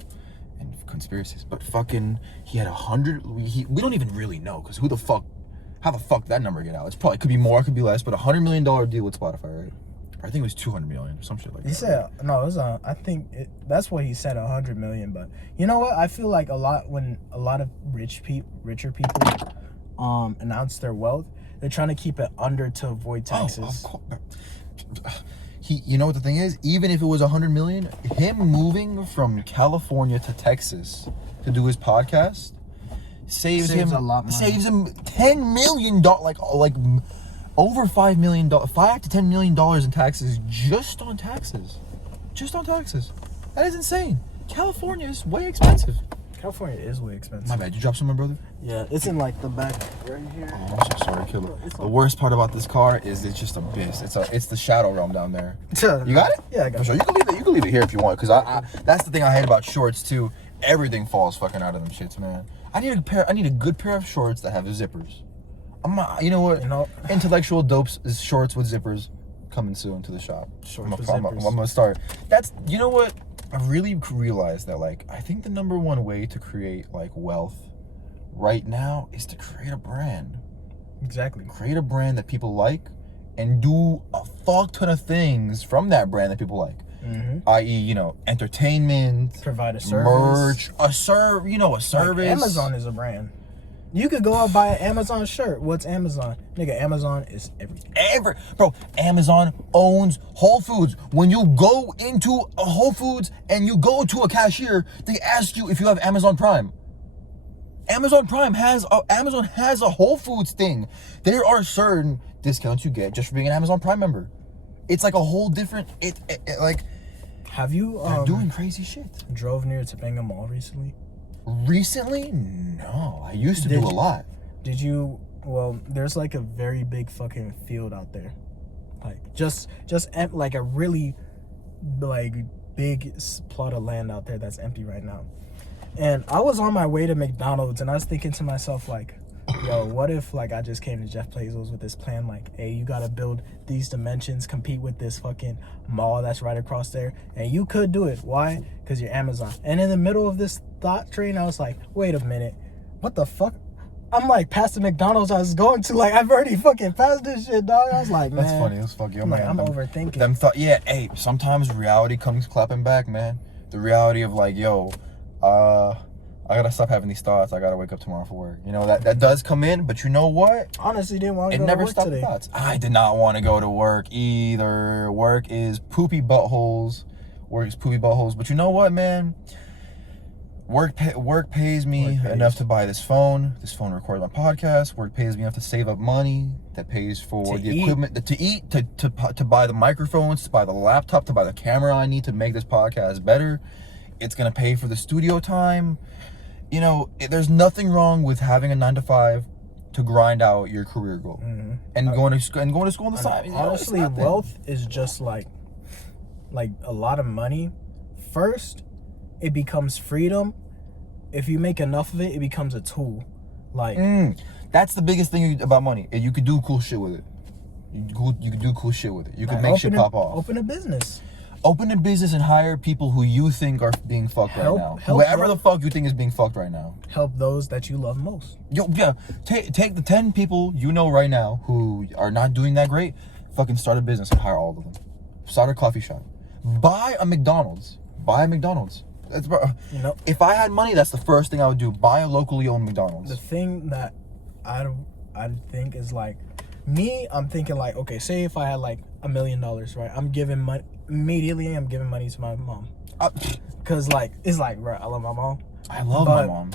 and conspiracies. But fucking, he had 100. We don't even really know because how the fuck that number get out? Could be more, it could be less, but $100 million deal with Spotify, right? I think it was 200 million or some shit like that. He said, no, it was I think that's what he said, 100 million. But you know what? I feel like when a lot of richer people announce their wealth, they're trying to keep it under to avoid taxes. Oh, of course. You know what the thing is? Even if it was 100 million, him moving from California to Texas to do his podcast saves him a lot of money. Saves him $10 million, like over $5 million, $5 to $10 million in taxes just on taxes. That is insane. California is way expensive. California is way expensive. My bad. You dropped something, brother? Yeah, it's in like the back right here. Oh, I'm so sorry, killer. The worst part about this car is it's just abyss. It's the shadow realm down there. You got it? Yeah, I got it. Sure. You can leave it here if you want, because I that's the thing I hate about shorts too. Everything falls fucking out of them shits, man. I need a good pair of shorts that have zippers. You know what? Intellectual dopes is shorts with zippers coming soon to the shop. I'm gonna start. You know what? I really realized that, like, I think the number one way to create like wealth right now is to create a brand. Exactly. Create a brand that people like, and do a fuck ton of things from that brand that people like. Mm-hmm. I.e., entertainment, provide a service, merch, a service. Like Amazon is a brand. You could go out buy an Amazon shirt. What's Amazon? Nigga, Amazon is everything. Bro, Amazon owns Whole Foods. When you go into a Whole Foods and you go to a cashier, they ask you if you have Amazon Prime. Amazon has a Whole Foods thing. There are certain discounts you get just for being an Amazon Prime member. It's like a whole different. Have you they're doing crazy shit? Drove near Topanga Mall recently? Recently, no. I used to do a lot. Did you? Well, there's like a very big fucking field out there, like just like a really like big plot of land out there that's empty right now. And I was on my way to McDonald's, and I was thinking to myself, like, yo, what if like I just came to Jeff Bezos with this plan, like, hey, you gotta build these dimensions, compete with this fucking mall that's right across there, and you could do it. Why? Because you're Amazon. And in the middle of this thought train, I was like, wait a minute, what the fuck? I'm like past the McDonald's I was going to, like I've already fucking passed this shit, dog. I was like, man, that's funny. That's fucking. I'm like, I'm overthinking. Them yeah. Hey, sometimes reality comes clapping back, man. The reality of like, yo, I gotta stop having these thoughts. I gotta wake up tomorrow for work. You know that does come in, but you know what? Honestly, didn't want to It go never to work stopped today. the thoughts. I did not want to go to work either. Work is poopy buttholes. Work is poopy buttholes. But you know what, man? Work pays me enough to buy this phone. This phone records my podcast. Work pays me enough to save up money. That pays for the equipment to eat, to buy the microphones, to buy the laptop, to buy the camera I need to make this podcast better. It's gonna pay for the studio time. You know, there's nothing wrong with having a 9 to 5 to grind out your career goal and going to school on the side. Honestly, wealth is just like a lot of money. First, it becomes freedom. If you make enough of it, it becomes a tool. Like that's the biggest thing about money. You could do cool shit with it. You could do cool shit with it. You could make shit pop off. Open a business. Open a business and hire people who you think are being fucked right now. Whoever the fuck you think is being fucked right now. Help those that you love most. Yo, yeah. Take the 10 people you know right now who are not doing that great. Fucking start a business and hire all of them. Start a coffee shop. Buy a McDonald's. You know, if I had money, that's the first thing I would do. Buy a locally owned McDonald's. The thing that I think is like, me, I'm thinking like, okay, say if I had like $1 million, right? I'm giving money immediately. I'm giving money to my mom, cause like it's like, bro, I love my mom. I love my mom.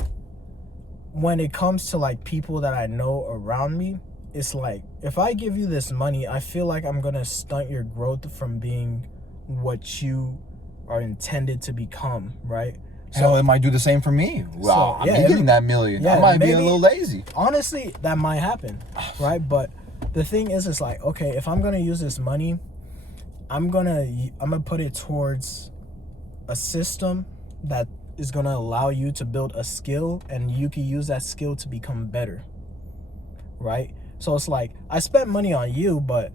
When it comes to like people that I know around me, it's like, if I give you this money, I feel like I'm gonna stunt your growth from being what you are intended to become, right? So it might do the same for me. Wow, I'm getting that million. I might be a little lazy. Honestly, that might happen, right? But the thing is, it's like, okay, if I'm gonna use this money, I'm gonna put it towards a system that is gonna allow you to build a skill, and you can use that skill to become better, right? So it's like, I spent money on you, but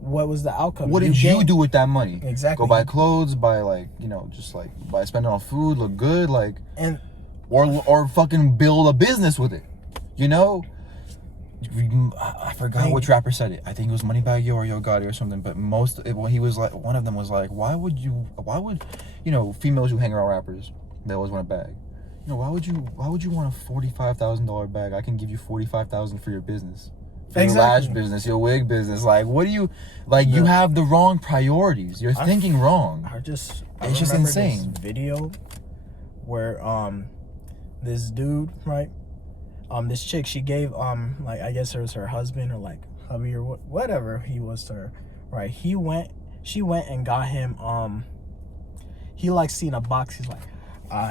what was the outcome? What did you do with that money? Exactly. Go buy clothes, buy like, you know, just like buy spending on food, look good, like, and or fucking build a business with it. You know, I forgot which rapper said it. I think it was Moneybagg Yo or Yo Gotti or something. But when he was like, one of them was like, why would you know, females who hang around rappers, they always want a bag. You know, why would you want a $45,000 bag? I can give you $45,000 for your business. For your lash business, your wig business, like, what do you, like, you have the wrong priorities. You're thinking wrong. It's just insane. This video where this dude, right, this chick, she gave like, I guess it was her husband or like hubby or whatever he was to her, right? She went and got him he like seen a box. He's like,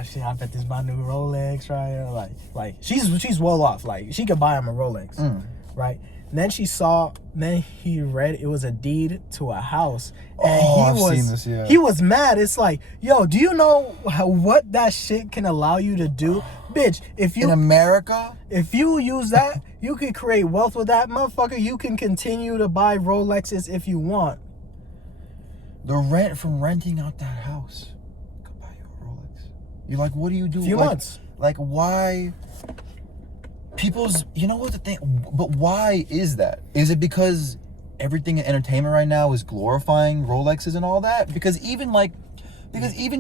shit, I bet this my new Rolex, right? Or like she's well off, like she could buy him a Rolex, right? And then he read it was a deed to a house, and I've seen this, yeah. He was mad. It's like, yo, do you know what that shit can allow you to do, bitch? In America, if you use that, you can create wealth with that, motherfucker. You can continue to buy Rolexes if you want. The rent from renting out that house could buy you a Rolex. You're like, what do you do? Few months. Like, why? You know what the thing? But why is that? Is it because everything in entertainment right now is glorifying Rolexes and all that? Because even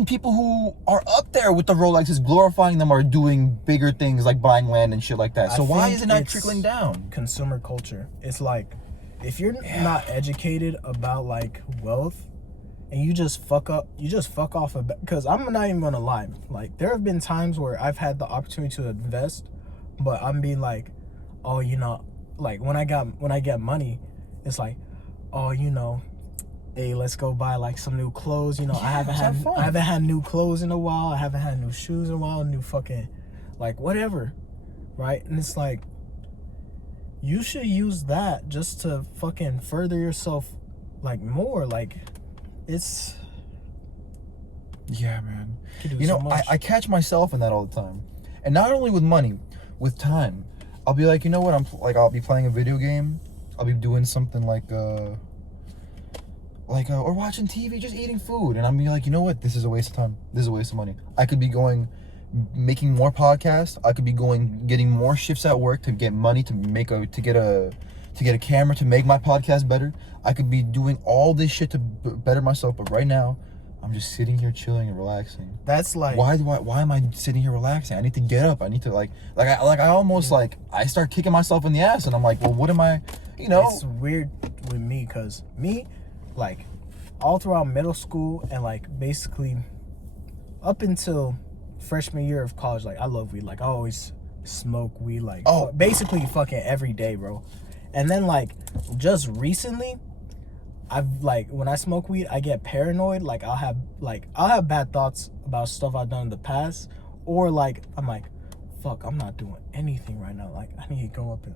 people who are up there with the Rolexes glorifying them are doing bigger things like buying land and shit like that. So why is it not trickling down? Consumer culture. It's like, if you're not educated about like wealth, and you just fuck off because I'm not even gonna lie. Like, there have been times where I've had the opportunity to invest, but I'm being like, oh, you know, like when I get money, it's like, oh, you know, hey, let's go buy like some new clothes. You know, I haven't had new clothes in a while. I haven't had new shoes in a while. New fucking, like, whatever, right? And it's like, you should use that just to fucking further yourself, like, more. Like, it's, yeah, man. You know, I catch myself in that all the time, and not only with money, with time. I'll be like, you know what? I'll be playing a video game. I'll be doing something or watching TV, just eating food, and I'm be like, you know what? This is a waste of time. This is a waste of money. I could be making more podcasts. I could be getting more shifts at work to get money to get a camera to make my podcast better. I could be doing all this shit to better myself, but right now, I'm just sitting here chilling and relaxing. That's like, why am I sitting here relaxing? I need to get up. I need to I almost I start kicking myself in the ass, and I'm like, well, what am I? It's weird with me, cause all throughout middle school and basically up until freshman year of college, I love weed. I always smoke weed basically fucking every day, bro. And then just recently, I've when I smoke weed, I get paranoid. I'll have bad thoughts about stuff I've done in the past, or I'm like, fuck, I'm not doing anything right now. I need to go up and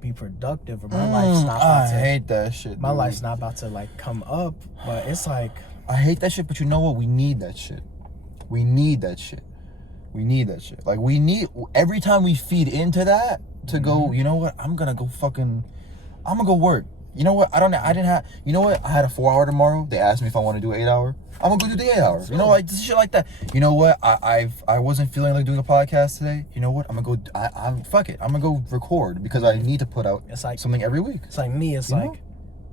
be productive, or my life's not about to. I hate that shit. My life's not about to come up, but it's I hate that shit. But you know what? We need that shit. We need that shit. We need that shit. We need, every time we feed into that to go, you know what? I'm gonna go work. You know what? I had a 4-hour tomorrow. They asked me if I want to do 8-hour. I'm gonna go do the 8 hours. You know, just shit like that. You know what? I wasn't feeling like doing a podcast today. You know what? I'm gonna go. Fuck it. I'm gonna go record because I need to put out something every week. It's like me. It's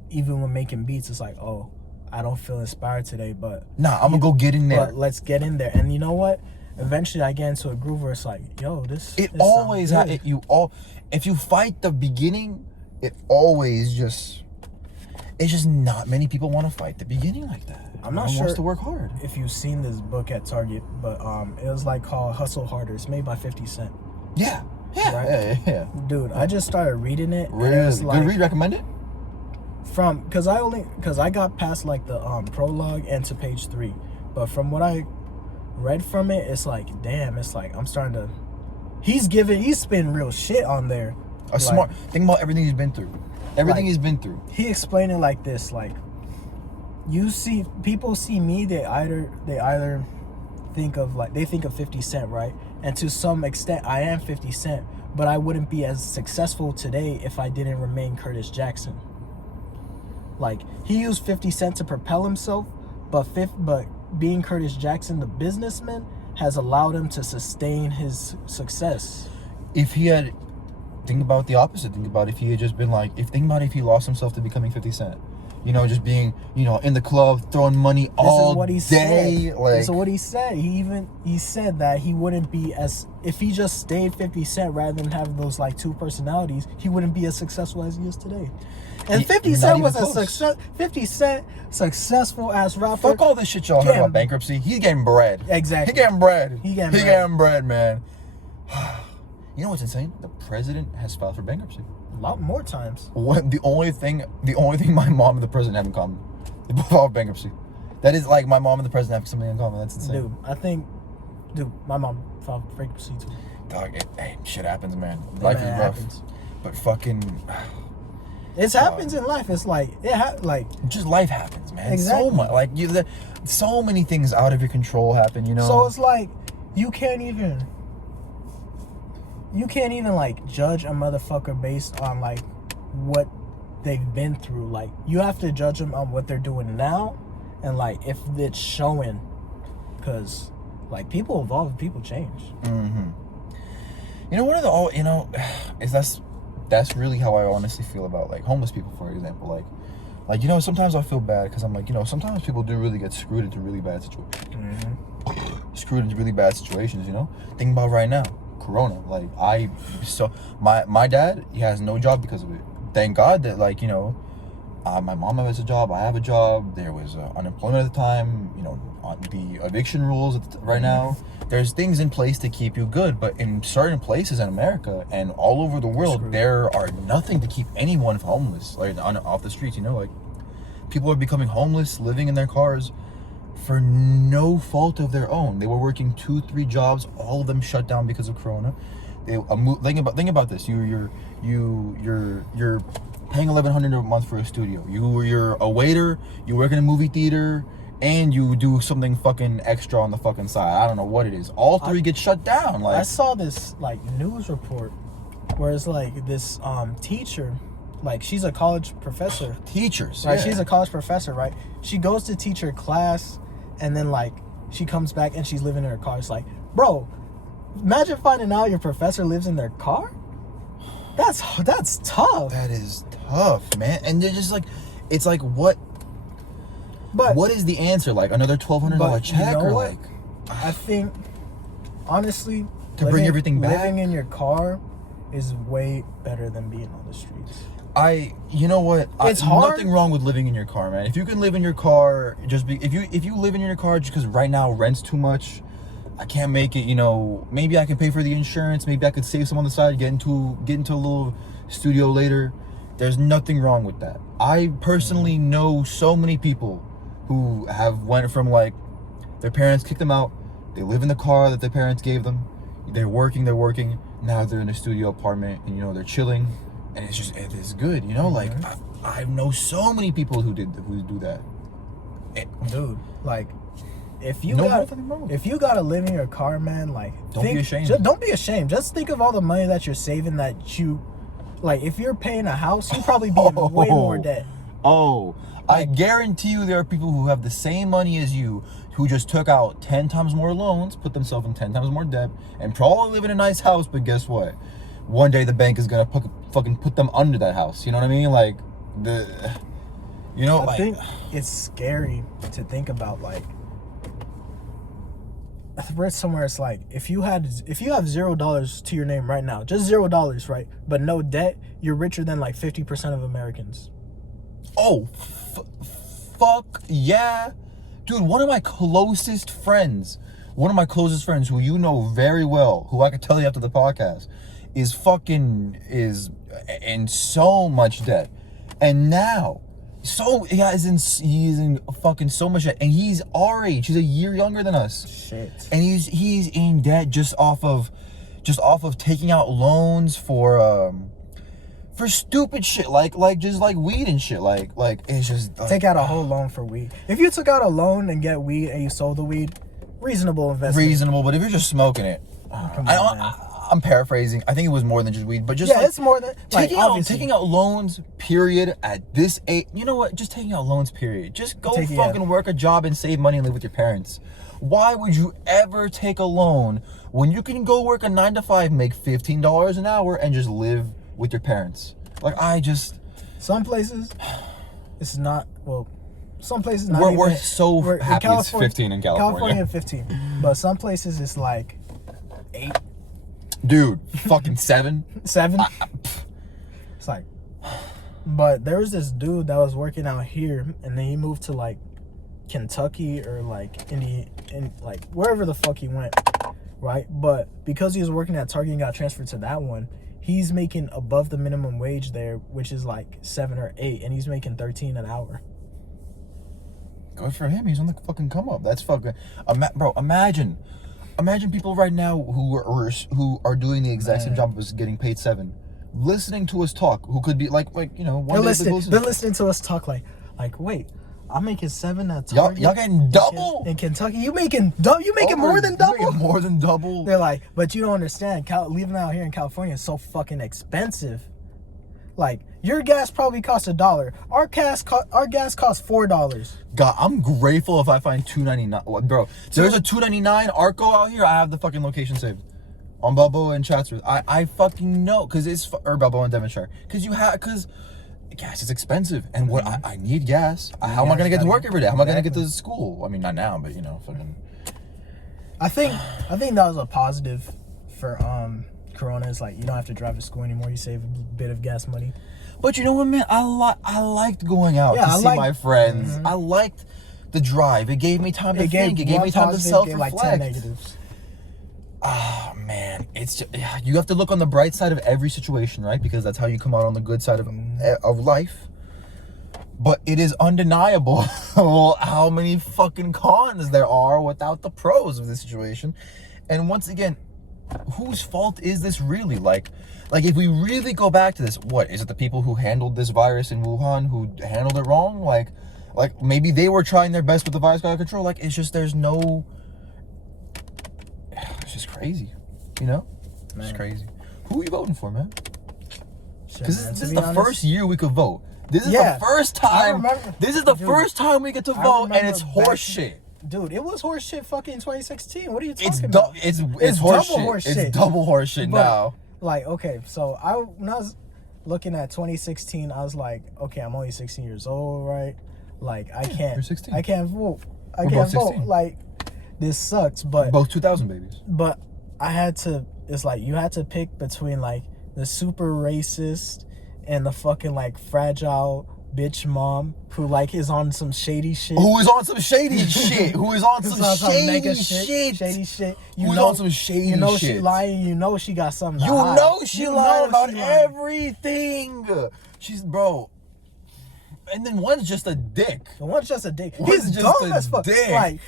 even when making beats, it's oh, I don't feel inspired today, but I'm gonna go get in there. But let's get in there. And you know what? Eventually, I get into a groove where it's yo, this. It always if you fight the beginning, it always it's just not many people want to fight the beginning like that. I'm not sure wants to work hard. If you've seen this book at Target, but it was called Hustle Harder. It's made by 50 Cent. Yeah. Right? Yeah. Dude, I just started reading it. Really? And it was Good read, recommend it? Because I got past the prologue and to page 3, but from what I read from it, it's damn, it's I'm starting to. He's spitting real shit on there. Smart. Think about everything he's been through. He's been through. He explained it like this: people see me, they either think of 50 Cent, right? And to some extent, I am 50 Cent, but I wouldn't be as successful today if I didn't remain Curtis Jackson. He used 50 Cent to propel himself, but being Curtis Jackson, the businessman, has allowed him to sustain his success. If he had, think about the opposite. Think about if he had just been if he lost himself to becoming 50 Cent. Just being, in the club, throwing money all day. This is what he said. He said that he wouldn't be if he just stayed 50 Cent rather than having those 2 personalities, he wouldn't be as successful as he is today. And 50 Cent was a success. 50 Cent, successful ass rapper. Fuck all this shit y'all heard about bankruptcy. He's getting bread. Exactly. He getting bread. He getting bread, man. You know what's insane? The president has filed for bankruptcy. A lot more times. The only thing my mom and the president have in common, they both filed bankruptcy. That is my mom and the president have something in common. That's insane. Dude, my mom filed for bankruptcy too. Dog, shit happens, man. Life is rough. But fucking. It happens in life. It's just life happens, man. Exactly. So much, so many things out of your control happen. So it's you can't even judge a motherfucker based on what they've been through. You have to judge them on what they're doing now, and if it's showing, because people evolve and people change. That's really how I honestly feel about homeless people, for example. Sometimes I feel bad because I'm sometimes people do really get screwed into really bad situations. Think about right now, Corona. My dad, he has no job because of it. Thank God that my mom has a job, I have a job. There was unemployment at the time. On the eviction rules right now. There's things in place to keep you good, but in certain places in America and all over the world, there are nothing to keep anyone homeless, off the streets. People are becoming homeless, living in their cars for no fault of their own. They were working 2-3 jobs, all of them shut down because of Corona. Think about this. You're paying $1,100 a month for a studio. You're a waiter. You work in a movie theater. And you do something fucking extra on the fucking side. I don't know what it is. All 3 get shut down. I saw this news report Whereas like this teacher, like she's a college professor. Teachers, Right, yeah. she's a college professor, right? She goes to teach her class, and then like she comes back and she's living in her car. It's like, bro, imagine finding out your professor lives in their car. That's tough. That is tough, man. And they're just like, it's like, what is the answer? Like another $1,200 check, or what? like, I think honestly, to bring everything back? living in your car is way better than being on the streets. You know what? It's hard. Nothing wrong with living in your car, man. If you can live in your car, if you live in your car just because right now rent's too much, I can't make it. You know, maybe I can pay for the insurance. Maybe I could save some on the side, get into a little studio later. There's nothing wrong with that. I personally know so many people who have went from like their parents kicked them out. They live in the car that their parents gave them. They're working. Now they're in a studio apartment, and you know they're chilling. And it is good, you know. Like I know so many people who do that. Dude, like if you nothing wrong. if you gotta live in your car, man, like Don't be ashamed. Don't be ashamed. Just think of all the money that you're saving. That you, like, if you're paying a house, you'd probably be in way more debt. Oh, I guarantee you there are people who have the same money as you who just took out 10 times more loans, put themselves in 10 times more debt, and probably live in a nice house. But guess what? One day the bank is gonna fucking put them under that house. You know what I mean? Like I think it's scary to think about. Like, I've read somewhere it's like if you have $0 to your name right now, just $0, right, but no debt, you're richer than like 50% of Americans. Oh, fuck yeah, dude. One of my closest friends who you know very well, who I could tell you after the podcast, is in so much debt, and now, he's in fucking so much debt, and he's our age. He's a year younger than us. Shit. And he's in debt just off of taking out loans for stupid shit like just like weed and shit. Like it's just like, Take out a whole loan for weed. If you took out a loan and get weed and you sold the weed, reasonable investment. reasonable. But if you're just smoking it, Come on, man. I'm paraphrasing. I think it was more than just weed, but just it's more than taking out loans. Period. At this age, you know what? Just taking out loans. Period. Just go work a job and save money and live with your parents. Why would you ever take a loan when you can go work a 9 to 5, make $15 an hour, and just live with your parents? Like some places, it's not. Well, some places not. We're so happy it's 15 in California. California 15, but some places it's like 8. Dude, fucking 7. 7. It's like, but there was this dude that was working out here, and then he moved to like Kentucky or like like wherever the fuck he went, right? But because he was working at Target and got transferred to that one, he's making above the minimum wage there, which is like 7 or 8, and he's making $13 an hour. Good for him. He's on the fucking come up. That's fucking bro. Imagine people right now who are doing the exact same job as getting paid 7, listening to us talk. Who could be like you know, one They're day listening to us talk like wait, I'm making 7 at Target. Y'all getting double in Kentucky. You making more than double. You making more than double. They're like, but you don't understand. Living out here in California is so fucking expensive. Like, your gas probably costs $1. Our gas costs $4. God, I'm grateful if I find $2.99. Bro, there's a $2.99 Arco out here. I have the fucking location saved on Balboa and Chatsworth. I fucking know, or Balboa and Devonshire, because gas is expensive, and what I need gas. How am I gonna get to work every day? How am I gonna get to school? I mean, not now, but you know, fucking. I think that was a positive for Corona. Is like, you don't have to drive to school anymore. You save a bit of gas money. But you know what, man? I liked going out to see my friends. Mm-hmm. I liked the drive. It gave me time to think. It gave me time to self-reflect. Like 10 negatives. Ah, man, it's just, you have to look on the bright side of every situation, right? Because that's how you come out on the good side of life. But it is undeniable how many fucking cons there are without the pros of this situation. And once again, whose fault is this really? Like if we really go back to this, what is it? The people who handled this virus in Wuhan who handled it wrong? Like maybe they were trying their best, but the virus got out of control. Like, it's just it's just crazy, you know? Man. It's crazy. Who are you voting for, man? Because this is be the honest, first year we could vote. This is Yeah, the first I time. remember- This is the Dude, first time we get to I vote, and remember it's back- horse shit. Dude, it was horse shit fucking 2016. What are you talking It's about? it's double horse shit. horse shit. It's double horse shit But, now. Like, okay, so when I was looking at 2016, I was like, okay, I'm only 16 years old, right? Like, I can't. you're 16. I can't vote. I We're can't both vote. 16. Like, this sucks. But Both 2000 babies. But I had to. It's like you had to pick between like the super racist and the fucking like fragile bitch mom who like is on some shady shit. Who is on some shady shit? Who is on Who's some on shady mega shit? Shady shit. Who's on some shady You know shit? she lying. You know she got something. To You hide. know she lied about she lying. everything. She's bro. And then one's just a dick. The one's just a dick. One's He's just dumb a as fuck. dick. Like,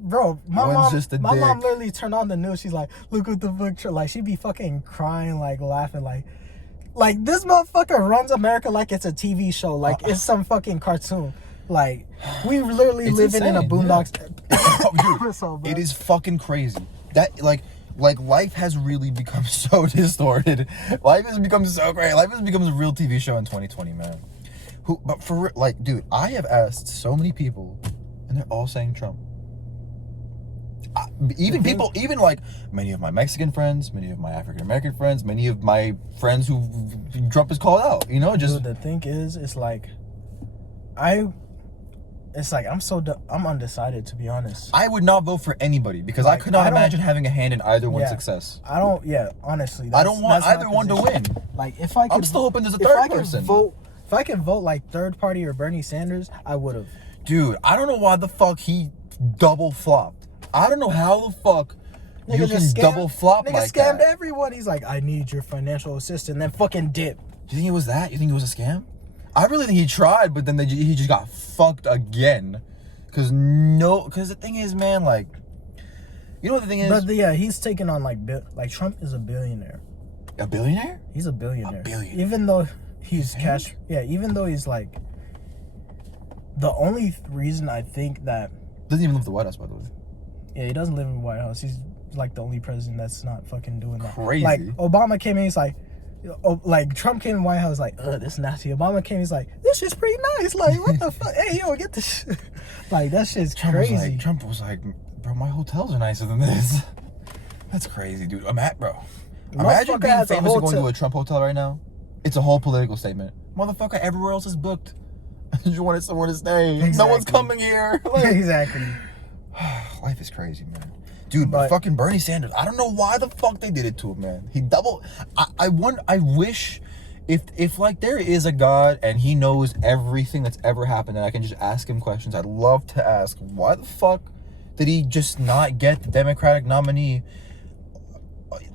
bro, my One's mom. just a My mom dick. literally turned on the news. She's like, "Look what the fuck!" Like, she'd be fucking crying, like laughing, like this motherfucker runs America like it's a TV show, like it's some fucking cartoon. Like, we literally It's living in a insane, boondocks. Dude, So, bro. it is fucking crazy. That like life has really become so distorted. Life has become so great. Life has become a real TV show in 2020, man. But for like, dude, I have asked so many people, and they're all saying Trump. Even people, even like many of my Mexican friends, many of my African American friends, many of my friends who Trump is called out. You know, just Dude, the thing is, it's like, I'm undecided, to be honest. I would not vote for anybody because I Like, could not I don't- imagine having a hand in either one's Yeah. success. Honestly, I don't want that's my either one to position. win. Like, if I could, I'm still hoping there's a if third I could person. if I could vote like third party or Bernie Sanders, I would have. Dude, I don't know why the fuck he double flopped. I don't know how the fuck you can double flop Nigga like scammed that. everyone. He's like, I need your financial assistance, then fucking dip. Do you think it was that? You think it was a scam? I really think he tried, but then he just got fucked again. Cause the thing is, man, like, you know what the thing is? But yeah, he's taking on like Trump is a billionaire. A billionaire? He's a billionaire. A billionaire. Even though he's cash. Yeah, even though he's like. The only reason I think that. Doesn't even live in the White House, by the way. Yeah, he doesn't live in the White House. He's like the only president that's not fucking doing that. Crazy. Like Obama came in, he's like, like Trump came in the White House, like, this nasty. Obama came, he's like, this shit's pretty nice. Like, what the fuck? Hey, yo, get this shit. Like, that shit's crazy. Trump was like, bro, my hotels are nicer than this. That's crazy, dude. Bro. Imagine Motherfucker being has a famous and going hotel- to a Trump hotel right now. It's a whole political statement. Motherfucker, everywhere else is booked. You wanted someone to stay. No Exactly. one's coming here. Like, Exactly. life is crazy, man. Dude, But- fucking Bernie Sanders. I don't know why the fuck they did it to him, man. He double. I wish if like there is a God and he knows everything that's ever happened and I can just ask him questions, I'd love to ask why the fuck did he just not get the Democratic nominee?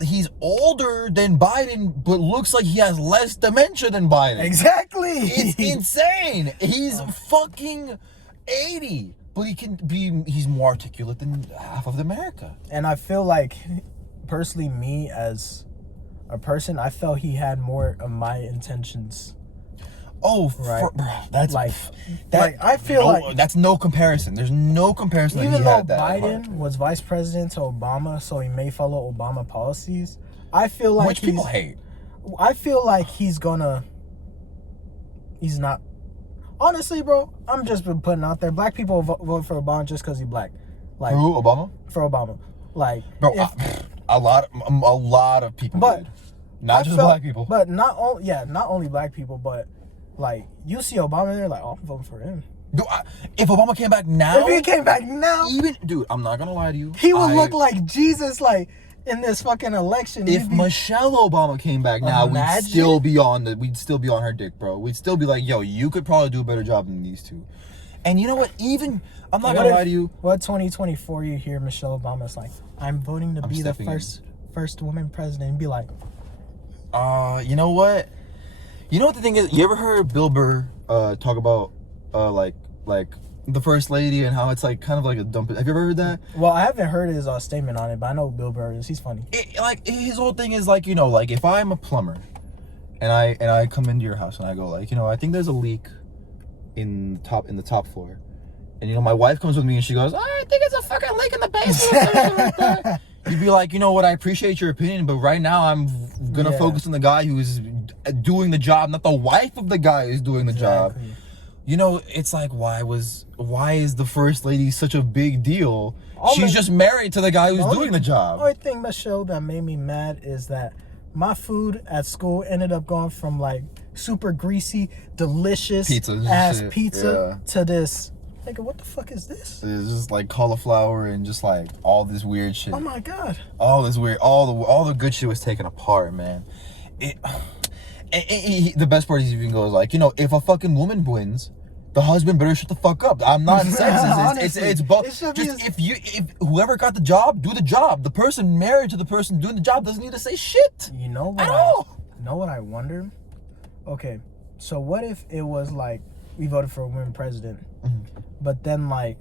He's older than Biden, but looks like he has less dementia than Biden. Exactly. It's insane. He's fucking 80, but he's more articulate than half of America. And I feel like, personally, me as a person, I felt he had more of my intentions. Oh, Right. bro, that's Like, I feel like that's no comparison. There's no comparison. that even he though had that at heart. Biden was vice president to Obama, so he may follow Obama policies, I feel like Which people hate. I feel like he's not. Honestly, bro, I'm just been putting out there. Black people vote for Obama just because he's black. Like, Who? Obama? for Obama. Like, Bro, if- a lot of people But did. Not I just felt- black people. But not only black people, but like you see Obama there, like, oh, I'm voting for him. Dude, if Obama came back now, If he came back now, dude, I'm not gonna lie to you. he would look like Jesus, like in this fucking election. If He'd be- Michelle Obama came back now, Imagine. we'd still be on her dick, bro. We'd still be like, yo, you could probably do a better job than these two. And you know what? Even I'm not What gonna if- lie to you. What 2024 you hear Michelle Obama's like, I'm voting to I'm be the stepping in. first woman president, and be like, You know what? You know what the thing is? You ever heard Bill Burr talk about like the first lady and how it's like kind of like a dump? Have you ever heard that? well, I haven't heard his statement on it, but I know Bill Burr is. He's funny. Like his whole thing is like, you know, like if I'm a plumber and I come into your house and I go like, you know, I think there's a leak in the top floor, and you know my wife comes with me and she goes, I think it's a fucking leak in the basement or something like that. You'd be like, you know what? I appreciate your opinion, but right now I'm gonna focus on the guy who's doing the job, not the wife of the guy who's doing the job. You know, it's like, why is the first lady such a big deal? She's just married to the guy who's doing the job. The only thing, Michelle, that made me mad is that my food at school ended up going from like super greasy, delicious pizza to this. Nigga, what the fuck is this? It's just like cauliflower and just like all this weird shit. Oh my god. All this weird, all the good shit was taken apart, man. The best part is even goes like, you know, if a fucking woman wins, the husband better shut the fuck up. I'm not sexist. it's both. If whoever got the job, do the job. The person married to the person doing the job doesn't need to say shit. You know what? Know what I wonder? Okay, so what if it was like we voted for a woman president, but then like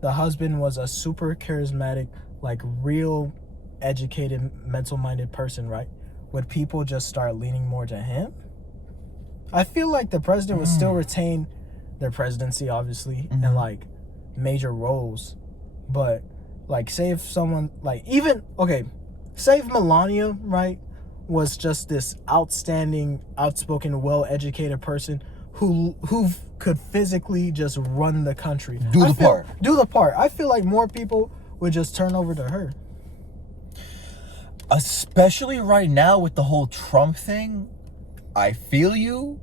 the husband was a super charismatic, like real educated, mental-minded person, right? Would people just start leaning more to him? I feel like the president would still retain their presidency, obviously, and like major roles, but like say if someone like say if Melania, right, was just this outstanding, outspoken, well-educated person who could physically just run the country, do the part. I feel like more people would just turn over to her. Especially right now with the whole Trump thing, I feel you,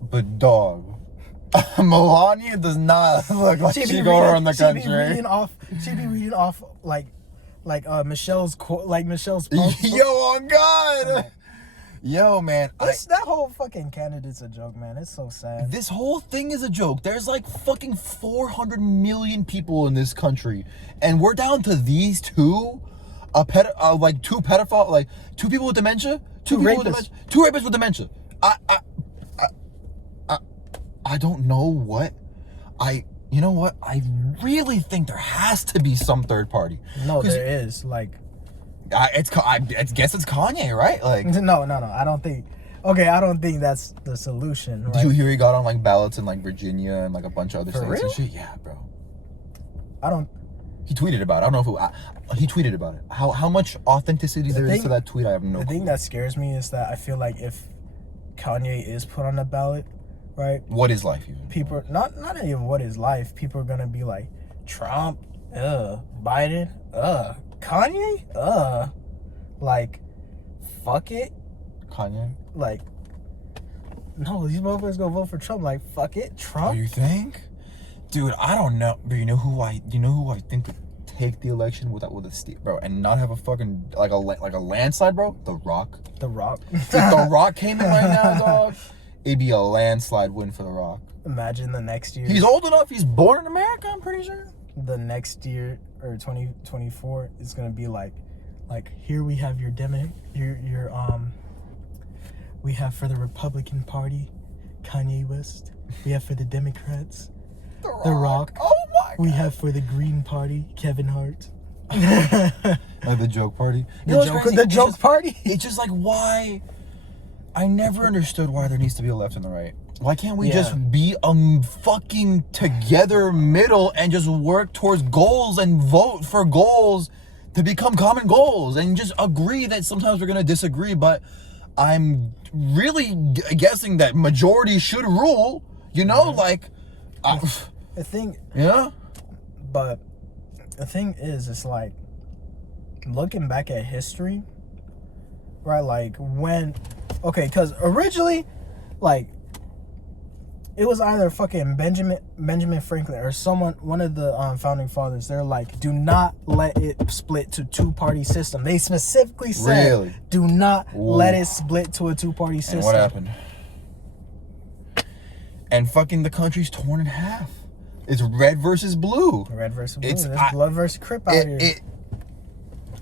but dog, Melania does not look like she go around the country. She'd be reading off like Michelle's post. Yo, on God. Yo, man. That whole fucking candidate's a joke, man. It's so sad. This whole thing is a joke. There's like fucking 400 million people in this country, and we're down to these two. Two pedophile, like two people with dementia, two rapists with dementia. I don't know what. You know what? I really think there has to be some third party. No, there is. Like, I guess it's Kanye, right? Like, no. I don't think. Okay, I don't think that's the solution. Right? Did you hear he got on like ballots in like Virginia and like a bunch of other states real? and shit? Yeah, bro. He tweeted about it. I don't know if he tweeted about it. How much authenticity there is to that tweet, I have no clue. The thing that scares me is that I feel like if Kanye is put on the ballot, right? What is life even? People, not even what is life. People are gonna be like, Trump, Biden, Kanye, like, fuck it. Kanye? Like, no, these motherfuckers gonna vote for Trump. Like, fuck it, Trump. Oh, you think? Dude, I don't know, but you know who I think would take the election with a steep, bro, and not have a fucking like a landslide, bro? The Rock. If The Rock came in right now, dog, it'd be a landslide win for The Rock. Imagine the next year. He's old enough. He's born in America, I'm pretty sure. The next year or 2024 is gonna be like here we have we have for the Republican Party, Kanye West. We have for the Democrats, The Rock. Oh my God. We have for the Green Party, Kevin Hart. Like the joke party. The joke party. It's just like, why? I never understood why there needs to be a left and the right. Why can't we just be fucking together middle and just work towards goals and vote for goals to become common goals and just agree that sometimes we're gonna disagree, but I'm really guessing that majority should rule. You know, like. The thing. Yeah. But the thing is, it's like looking back at history, right? Like because originally, like, it was either fucking Benjamin Franklin or one of the founding fathers. They're like, do not let it split to two-party system. They specifically said, do not let it split to a two-party system. And what happened? And fucking the country's torn in half. It's red versus blue. Red versus blue. It's blood versus Crip out here.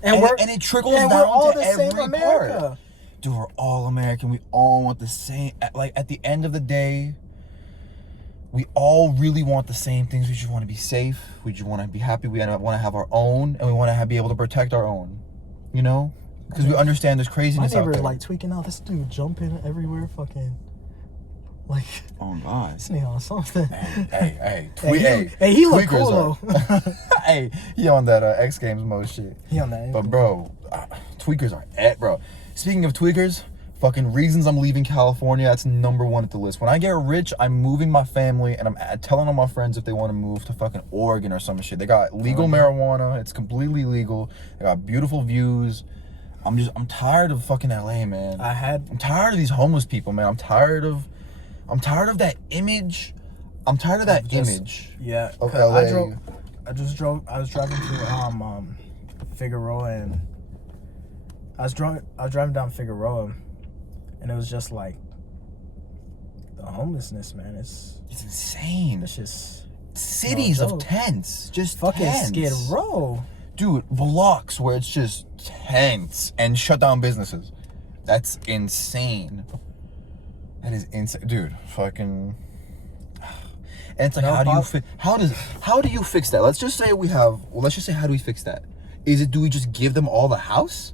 And it trickles down all to the every same America. part. Dude, we're all American. We all want the same. Like, at the end of the day, we all really want the same things. We just want to be safe. We just want to be happy. We want to have our own, and we want to be able to protect our own. You know? Because we understand there's craziness out there. My neighbor's like tweaking out. This dude jumping everywhere, fucking. Like, Oh God. this nigga on something. Hey, He look tweakers cool are- though. Hey, he on that X Games mode shit. He on that. But bro, tweakers are bro. Speaking of tweakers, fucking reasons I'm leaving California, that's number one at the list. When I get rich, I'm moving my family, and I'm telling all my friends if they want to move to fucking Oregon or some shit. They got legal marijuana. It's completely legal. They got beautiful views. I'm tired of fucking LA, man. I'm tired of these homeless people, man. I'm tired of that image. I'm tired of that image. Yeah. Of LA. I was driving to Figueroa, and I was driving down Figueroa, and it was just like the homelessness, man. It's insane. It's just cities of tents, just fucking tents. Skid Row. Dude, blocks where it's just tents and shut down businesses. That's insane. That is insane, dude. Fucking. And it's like, how do you fix that? Let's just say how do we fix that? Do we just give them all the house?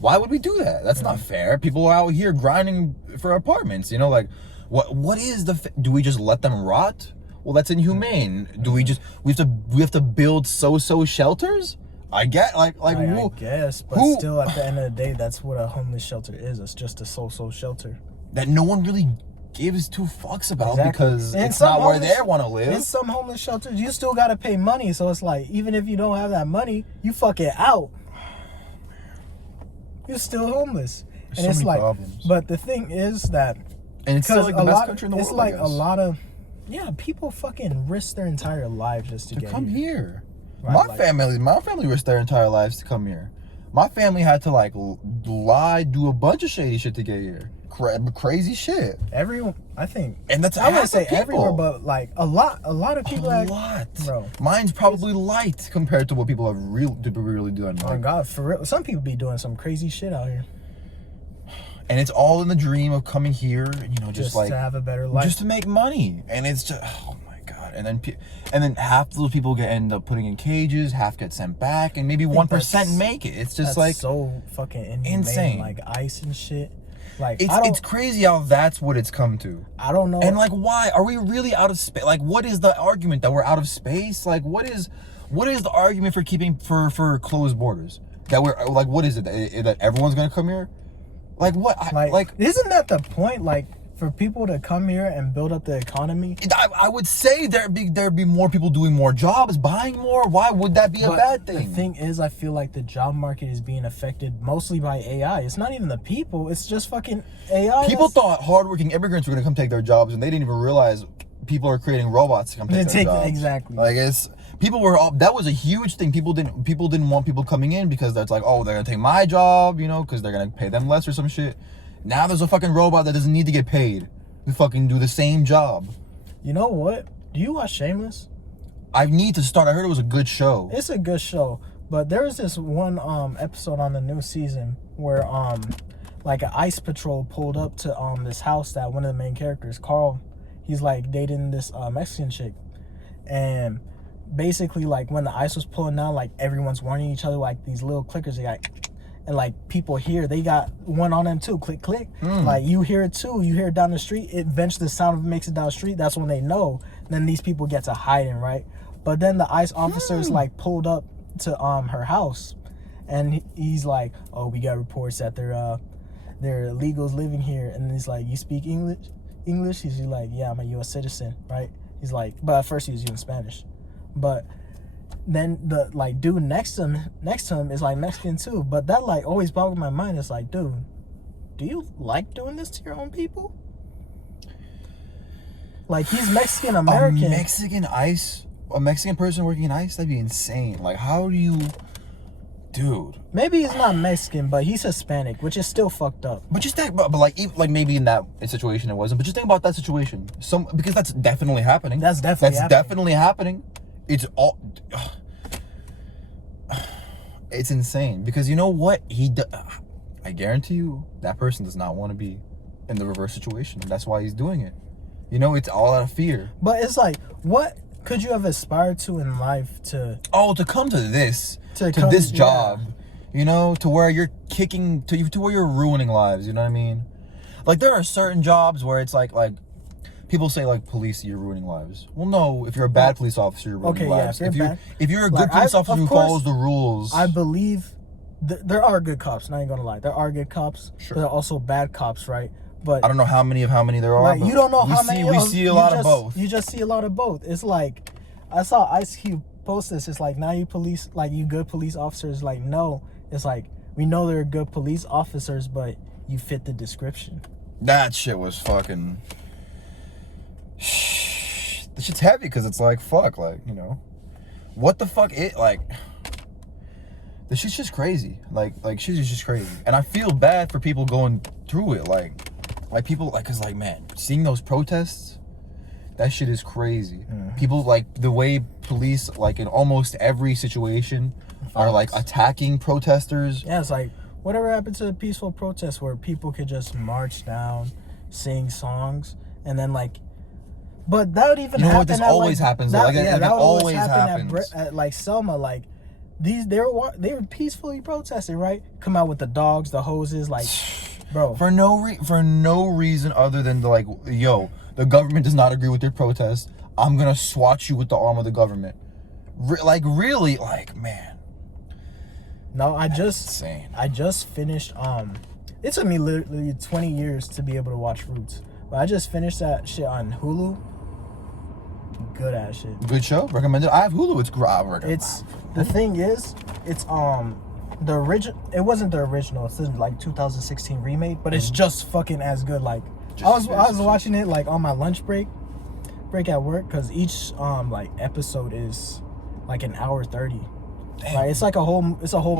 Why would we do that? That's not fair. People are out here grinding for apartments, you know, like what is do we just let them rot? Well, that's inhumane. Do we have to build shelters? I get I guess, but still at the end of the day, that's what a homeless shelter is. It's just a so shelter that no one really gives two fucks about because and it's not where they want to live. In some homeless shelters, you still gotta pay money, so it's like even if you don't have that money, you fucking out. You're still homeless. There's and so it's many like problems. But the thing is that, and it's still like the best country in the world. It's like a lot of people fucking risk their entire lives just to come here. Right, My family risked their entire lives to come here. My family had to like lie, do a bunch of shady shit to get here. Crazy shit. Everyone, I think, and that's I wouldn't say everywhere, but like a lot of people. Bro. Mine's probably light compared to what people have really doing. Oh God, for real, some people be doing some crazy shit out here. And it's all in the dream of coming here, you know, just like to have a better life, just to make money. And it's just, oh my God. And then half those people end up putting in cages, half get sent back, and maybe 1% make it. It's just like so fucking insane, like ICE and shit. Like it's crazy how that's what it's come to. I don't know. And like, why are we really out of space? Like, what is the argument that we're out of space? Like, what is the argument for keeping for closed borders? That we're like, what is it that everyone's gonna come here? Like what? Like isn't that the point? Like for people to come here and build up the economy. I would say there'd be more people doing more jobs, buying more. Why would that be a bad thing? The thing is, I feel like the job market is being affected mostly by AI. It's not even the people. It's just fucking AI. People thought hardworking immigrants were gonna come take their jobs, and they didn't even realize people are creating robots to come take their jobs. Exactly. Like that was a huge thing. People didn't want people coming in because that's like, oh, they're gonna take my job, you know, because they're gonna pay them less or some shit. Now there's a fucking robot that doesn't need to get paid to fucking do the same job. You know what? Do you watch Shameless? I need to start. I heard it was a good show. It's a good show, but there was this one episode on the new season where like an ICE patrol pulled up to this house that one of the main characters, Carl, he's like dating this Mexican chick, and basically like when the ICE was pulling down, like everyone's warning each other, like these little clickers they got. And like people here, they got one on them too. Click, click. Like you hear it too. You hear it down the street. Eventually, the sound of it makes it down the street. That's when they know. And then these people get to hiding, right? But then the ICE officers like pulled up to her house, and he's like, "Oh, we got reports that there are illegals living here." And he's like, "You speak English?" He's like, "Yeah, I'm a U.S. citizen," right? He's like, but at first he was using Spanish, but. Then the like dude next to him is like Mexican too, but that like always boggled my mind. It's like, dude, do you like doing this to your own people? Like he's Mexican American. A Mexican person working in ICE, that'd be insane. Like how do you, dude? Maybe he's not Mexican, but he's Hispanic, which is still fucked up. But just think, but like maybe in that situation it wasn't. But just think about that situation. Because that's definitely happening. That's definitely happening. It's all. It's insane because you know what I guarantee you that person does not want to be in the reverse situation. That's why he's doing it. You know, it's all out of fear. But it's like, what could you have aspired to in life to come to this job? Yeah. You know, to where you're kicking to where you're ruining lives. You know what I mean? Like there are certain jobs where it's like people say like police, you're ruining lives. Well, no, if you're a bad police officer, you're ruining lives. Yeah, If you're a good like, police officer who follows the rules, I believe there are good cops. Not even gonna lie, there are good cops. Sure. But there are also bad cops, right? But I don't know how many there are. like, you don't know how many. We see a lot of both. You just see a lot of both. It's like I saw Ice Cube post this. It's like, now you police, like, you good police officers. Like, no, it's like, we know they're good police officers, but you fit the description. That shit was fucking. This shit's heavy because it's like, fuck, like, you know, what the fuck it like. This shit's just crazy. Like shit is just crazy, and I feel bad for people going through it. Like people, like, cause like, man, seeing those protests, that shit is crazy. Mm-hmm. People, like, the way police, like, in almost every situation, are like attacking protesters. Yeah, it's like, whatever happened to the peaceful protests where people could just march down, sing songs, and then like, but that would even happen. What, this always happens. That would always happen at like Selma. Like, they were peacefully protesting, right? Come out with the dogs, the hoses, like, bro, for no reason other than like, yo, the government does not agree with your protest. I'm gonna swat you with the arm of the government. Really, like, man. No, I just finished. It took me literally 20 years to be able to watch Roots, but I just finished that shit on Hulu. Good ass shit. Good show. Recommended. I have Hulu. It's great. It's the thing is, it's the original. It wasn't the original. It's like 2016 remake, but it's just fucking as good. Like, I was watching it like on my lunch break at work, because each like episode is like an hour 30. Damn. Like, it's a whole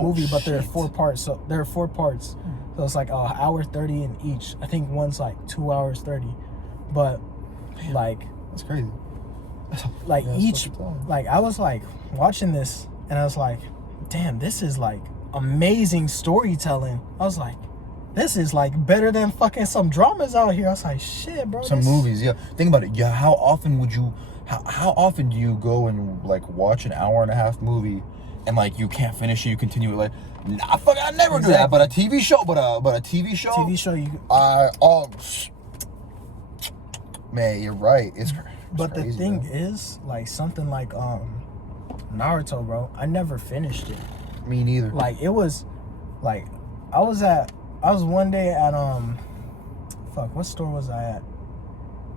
movie, but there are 4 parts. So so it's like an hour 30 in each. I think one's like 2 hours 30, but like, that's crazy. Like, each, like, I was like watching this and I was like, damn, this is like amazing storytelling. I was like, this is like better than fucking some dramas out here. I was like, shit, bro. Some movies, yeah. Think about it. Yeah, how often do you go and like watch an hour and a half movie and like you can't finish it, you continue it? Like, nah, fuck, I never do that. But a TV show, man, you're right. It's but crazy, the thing bro. is, like, something like Naruto, bro, I never finished it. Me neither. Like, it was like, I was one day at what store was I at?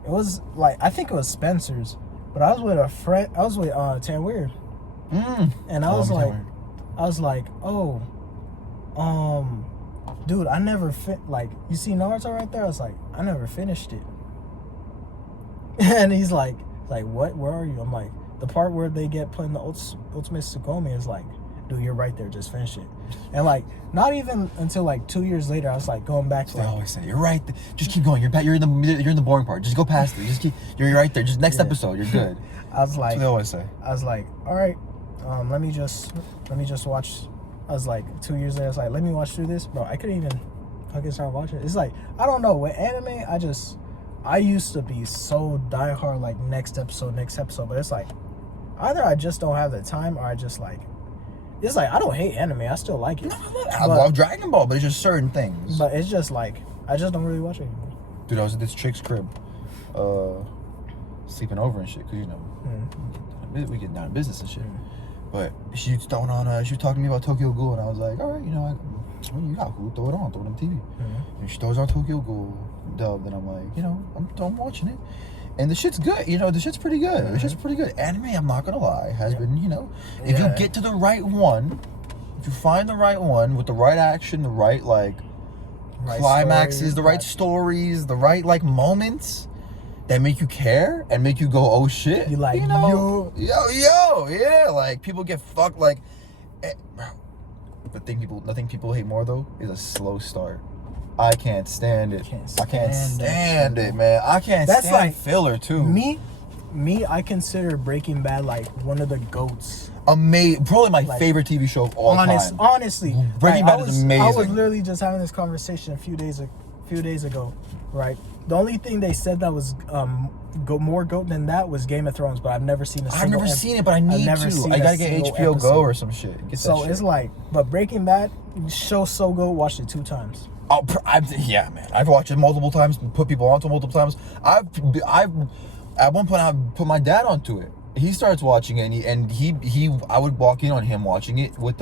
It was like, I think it was Spencer's, but I was with a friend. I was with Tan Weird, and I was like, oh, dude, I never like, you see Naruto right there? I was like, I never finished it. And he's like, what? Where are you? I'm like, the part where they get put in the Ultimate Tsukuyomi is like, dude, you're right there. Just finish it. And like, not even until like 2 years later, I was like going back to. They always say, you're right. Just keep going. You're in the boring part. Just go past it. Just keep. You're right there. Just next episode. You're good. I was like, that's what they always say. I was like, all right, let me just watch. I was like, 2 years later, I was like, let me watch through this, bro. I couldn't even fucking start watching it. It's like, I don't know, with anime, I used to be so diehard, like, next episode, but it's like, either I just don't have the time, or I just like, it's like, I don't hate anime, I still like it. I love Dragon Ball, but it's just certain things. But it's just like, I just don't really watch it anymore. Dude, I was at this chick's crib, sleeping over and shit, because, you know, we get down to business and shit. But she was talking to me about Tokyo Ghoul, and I was like, all right, you know, you got Ghoul, throw it on the TV. And she throws on Tokyo Ghoul dubbed, and I'm like, you know, I'm watching it. And the shit's good, you know, the shit's pretty good. The shit's pretty good. Anime, I'm not gonna lie, has been, you know, if you get to the right one, if you find the right one with the right action, the right, like, climaxes, stories, the right stories, the right, like, moments that make you care and make you go, oh shit. You like, you know, yo, yeah, like, people get fucked, like, bro. Nothing people hate more, though, is a slow start. I can't stand it. I can't stand it, man. I can't stand like filler too. Me, I consider Breaking Bad like one of the GOATs. Probably my favorite TV show of all time. Honestly, Breaking Bad is amazing. I was literally just having this conversation a few days ago, right? The only thing they said that was more GOAT than that was Game of Thrones, but I've never seen I've never seen it, but I need to. I gotta get HBO Go or some shit. So it's like, but Breaking Bad, show so good, watched it 2 times. Yeah, man. I've watched it multiple times. Put people onto it multiple times. I've at one point I put my dad onto it. He starts watching it, and he I would walk in on him watching it with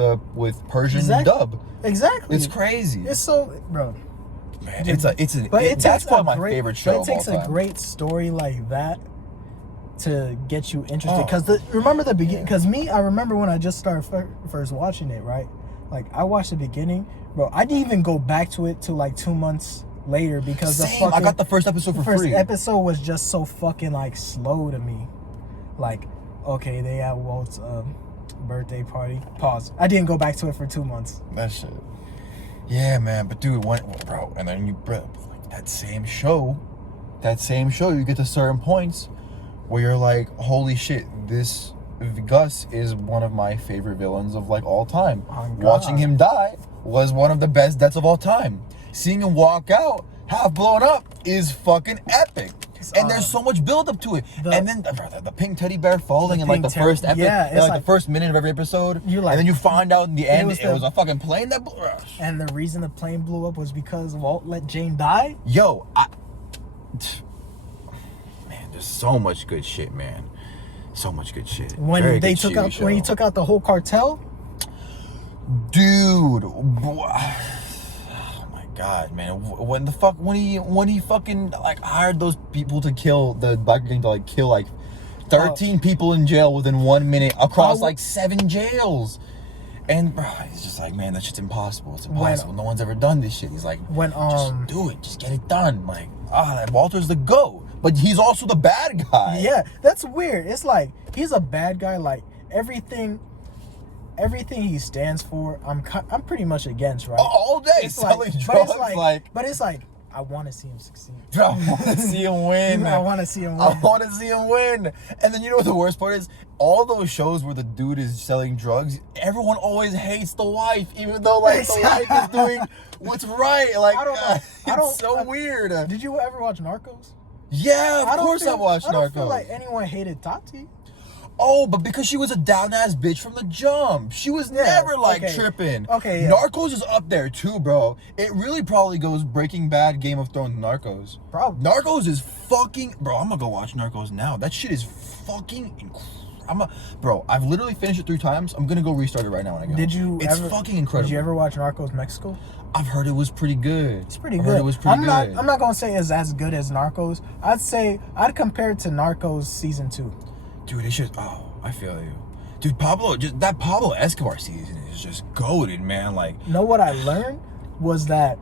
Persian dub. Exactly. It's crazy. It's so, bro. Man, Dude, that's probably my favorite show. But it takes a great story like that to get you interested. Because remember the beginning? Because I remember when I just started first watching it, right? Like, I watched the beginning, bro. I didn't even go back to it till like 2 months later because I got the first episode for free. The first episode was just so fucking like slow to me. Like, okay, they had Walt's birthday party. Pause. I didn't go back to it for 2 months. That shit. Yeah, man. But dude, bro, and then like that same show, you get to certain points where you're like, holy shit, this Gus is one of my favorite villains of like all time. Oh, watching him die was one of the best deaths of all time. Seeing him walk out half blown up is fucking epic. And there's so much build up to it. And then the pink teddy bear falling in like the first episode, like the first minute of every episode. Like, and then you find out in the end it was a fucking plane that blew up. And the reason the plane blew up was because Walt let Jane die? Yo, man, there's so much good shit, man. So much good shit. When he took out the whole cartel? Dude. God, man, when he fucking like hired those people to kill the biker gang to like kill like 13 people in jail within 1 minute across like 7 jails, and bro, he's just like, man, that shit's impossible. It's impossible. No one's ever done this shit. He's like, just do it, just get it done. Like, Walter's the GOAT, but he's also the bad guy. Yeah, that's weird. It's like he's a bad guy. Like everything he stands for, I'm pretty much against, right? All day selling drugs, but it's like I want to see him succeed. I want to see him win. I want to see him win. And then you know what the worst part is? All those shows where the dude is selling drugs, everyone always hates the wife, even though like the wife is doing what's right. Like, it's so weird. Did you ever watch Narcos? Yeah, of course I watched Narcos. I don't feel like anyone hated Tati. Oh, but because she was a down-ass bitch from the jump. She was never, tripping. Okay, yeah. Narcos is up there, too, bro. It really probably goes Breaking Bad, Game of Thrones, Narcos. Probably. Narcos is fucking... Bro, I'm gonna go watch Narcos now. That shit is fucking incredible. Bro, I've literally finished it 3 times. I'm gonna go restart it right now when I go. It's fucking incredible. Did you ever watch Narcos Mexico? I've heard it was pretty good. It's pretty good. I'm not gonna say it's as good as Narcos. I'd compare it to Narcos season 2. Dude, it should... Oh, I feel you. Dude, that Pablo Escobar season is just goated, man. Like... You know what I learned? Was that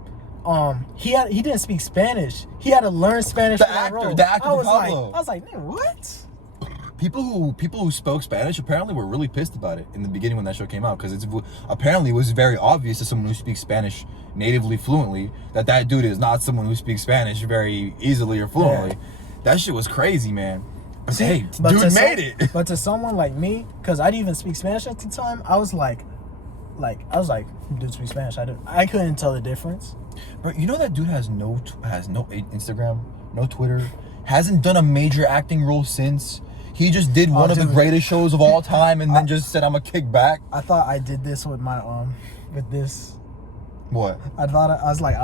he didn't speak Spanish. He had to learn Spanish for that role. The actor Pablo. I was like, man, what? People who spoke Spanish apparently were really pissed about it in the beginning when that show came out, because apparently it was very obvious to someone who speaks Spanish natively, fluently, that dude is not someone who speaks Spanish very easily or fluently. Yeah. That shit was crazy, man. Hey, dude made it. But to someone like me, because I didn't even speak Spanish at the time, I was like, dude speaks Spanish. I couldn't tell the difference. Bro, you know that dude has no Instagram, no Twitter, hasn't done a major acting role since. He just did one of the greatest shows of all time, and then just said, "I'm gonna kick back." I thought I did this with my with this. What? I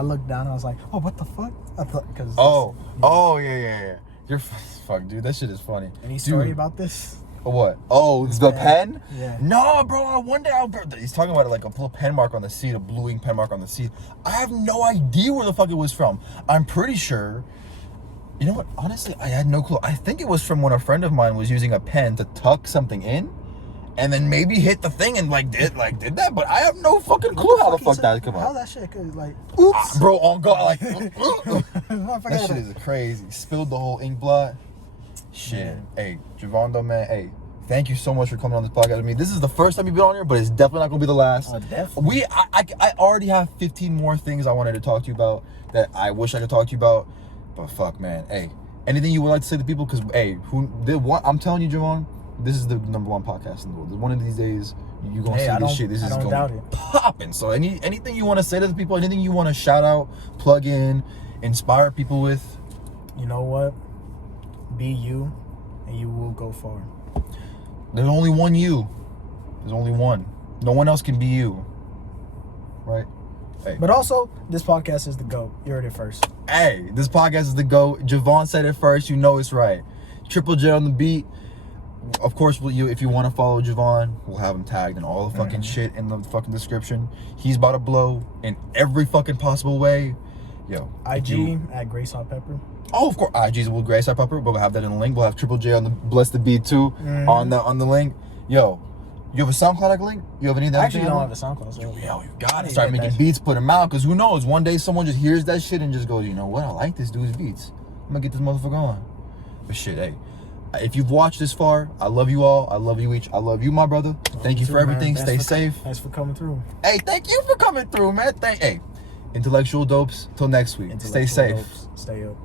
looked down and I was like, "Oh, what the fuck?" I thought because. Yeah. You're fuck, dude. That shit is funny. Any story about this? What? Oh, the pen? Yeah. No, bro. One day he's talking about it like a little pen mark on the seat, a blue ink pen mark on the seat. I have no idea where the fuck it was from. I'm pretty sure. You know what? Honestly, I had no clue. I think it was from when a friend of mine was using a pen to tuck something in, and then maybe hit the thing and did that. But I have no fucking clue how the fuck that come out. How that shit could oops, bro. On God, that shit is crazy. Spilled the whole ink blot. Shit. Man. Hey, Javone, man. Hey, thank you so much for coming on this podcast with me. This is the first time you've been on here, but it's definitely not gonna be the last. Definitely. I already have 15 more things I wanted to talk to you about that I wish I could talk to you about. But fuck, man. Hey, anything you would like to say to people? Because I'm telling you, Javone, this is the #1 podcast in the world. One of these days, you're gonna see this shit. This is going popping. So anything you want to say to the people? Anything you want to shout out, plug in, inspire people with? You know what? Be you, and you will go far. There's only one you. There's only one. No one else can be you. Right? Hey. But also, this podcast is the GOAT. You heard it first. Hey, this podcast is the GOAT. Javone said it first. You know it's right. Triple J on the beat. Of course, if you want to follow Javone, we'll have him tagged in all the fucking shit in the fucking description. He's about to blow in every fucking possible way. Yo. IG at Grace Hot Pepper. Oh, of course. IG's will Grace Hot Pepper, but we'll have that in the link. We'll have Triple J on the Bless the Beat too on the link. Yo, you have a SoundCloud link? You have any of that? I actually don't have a SoundCloud. So Yo, you gotta start making beats, put them out, because who knows? One day someone just hears that shit and just goes, you know what? I like this dude's beats. I'm gonna get this motherfucker on. But shit, hey. If you've watched this far, I love you all. I love you each. I love you, my brother. Thank you for everything. Stay safe. Thanks for coming through. Hey, thank you for coming through, man. Hey, intellectual dopes. Till next week. Stay safe. Stay up.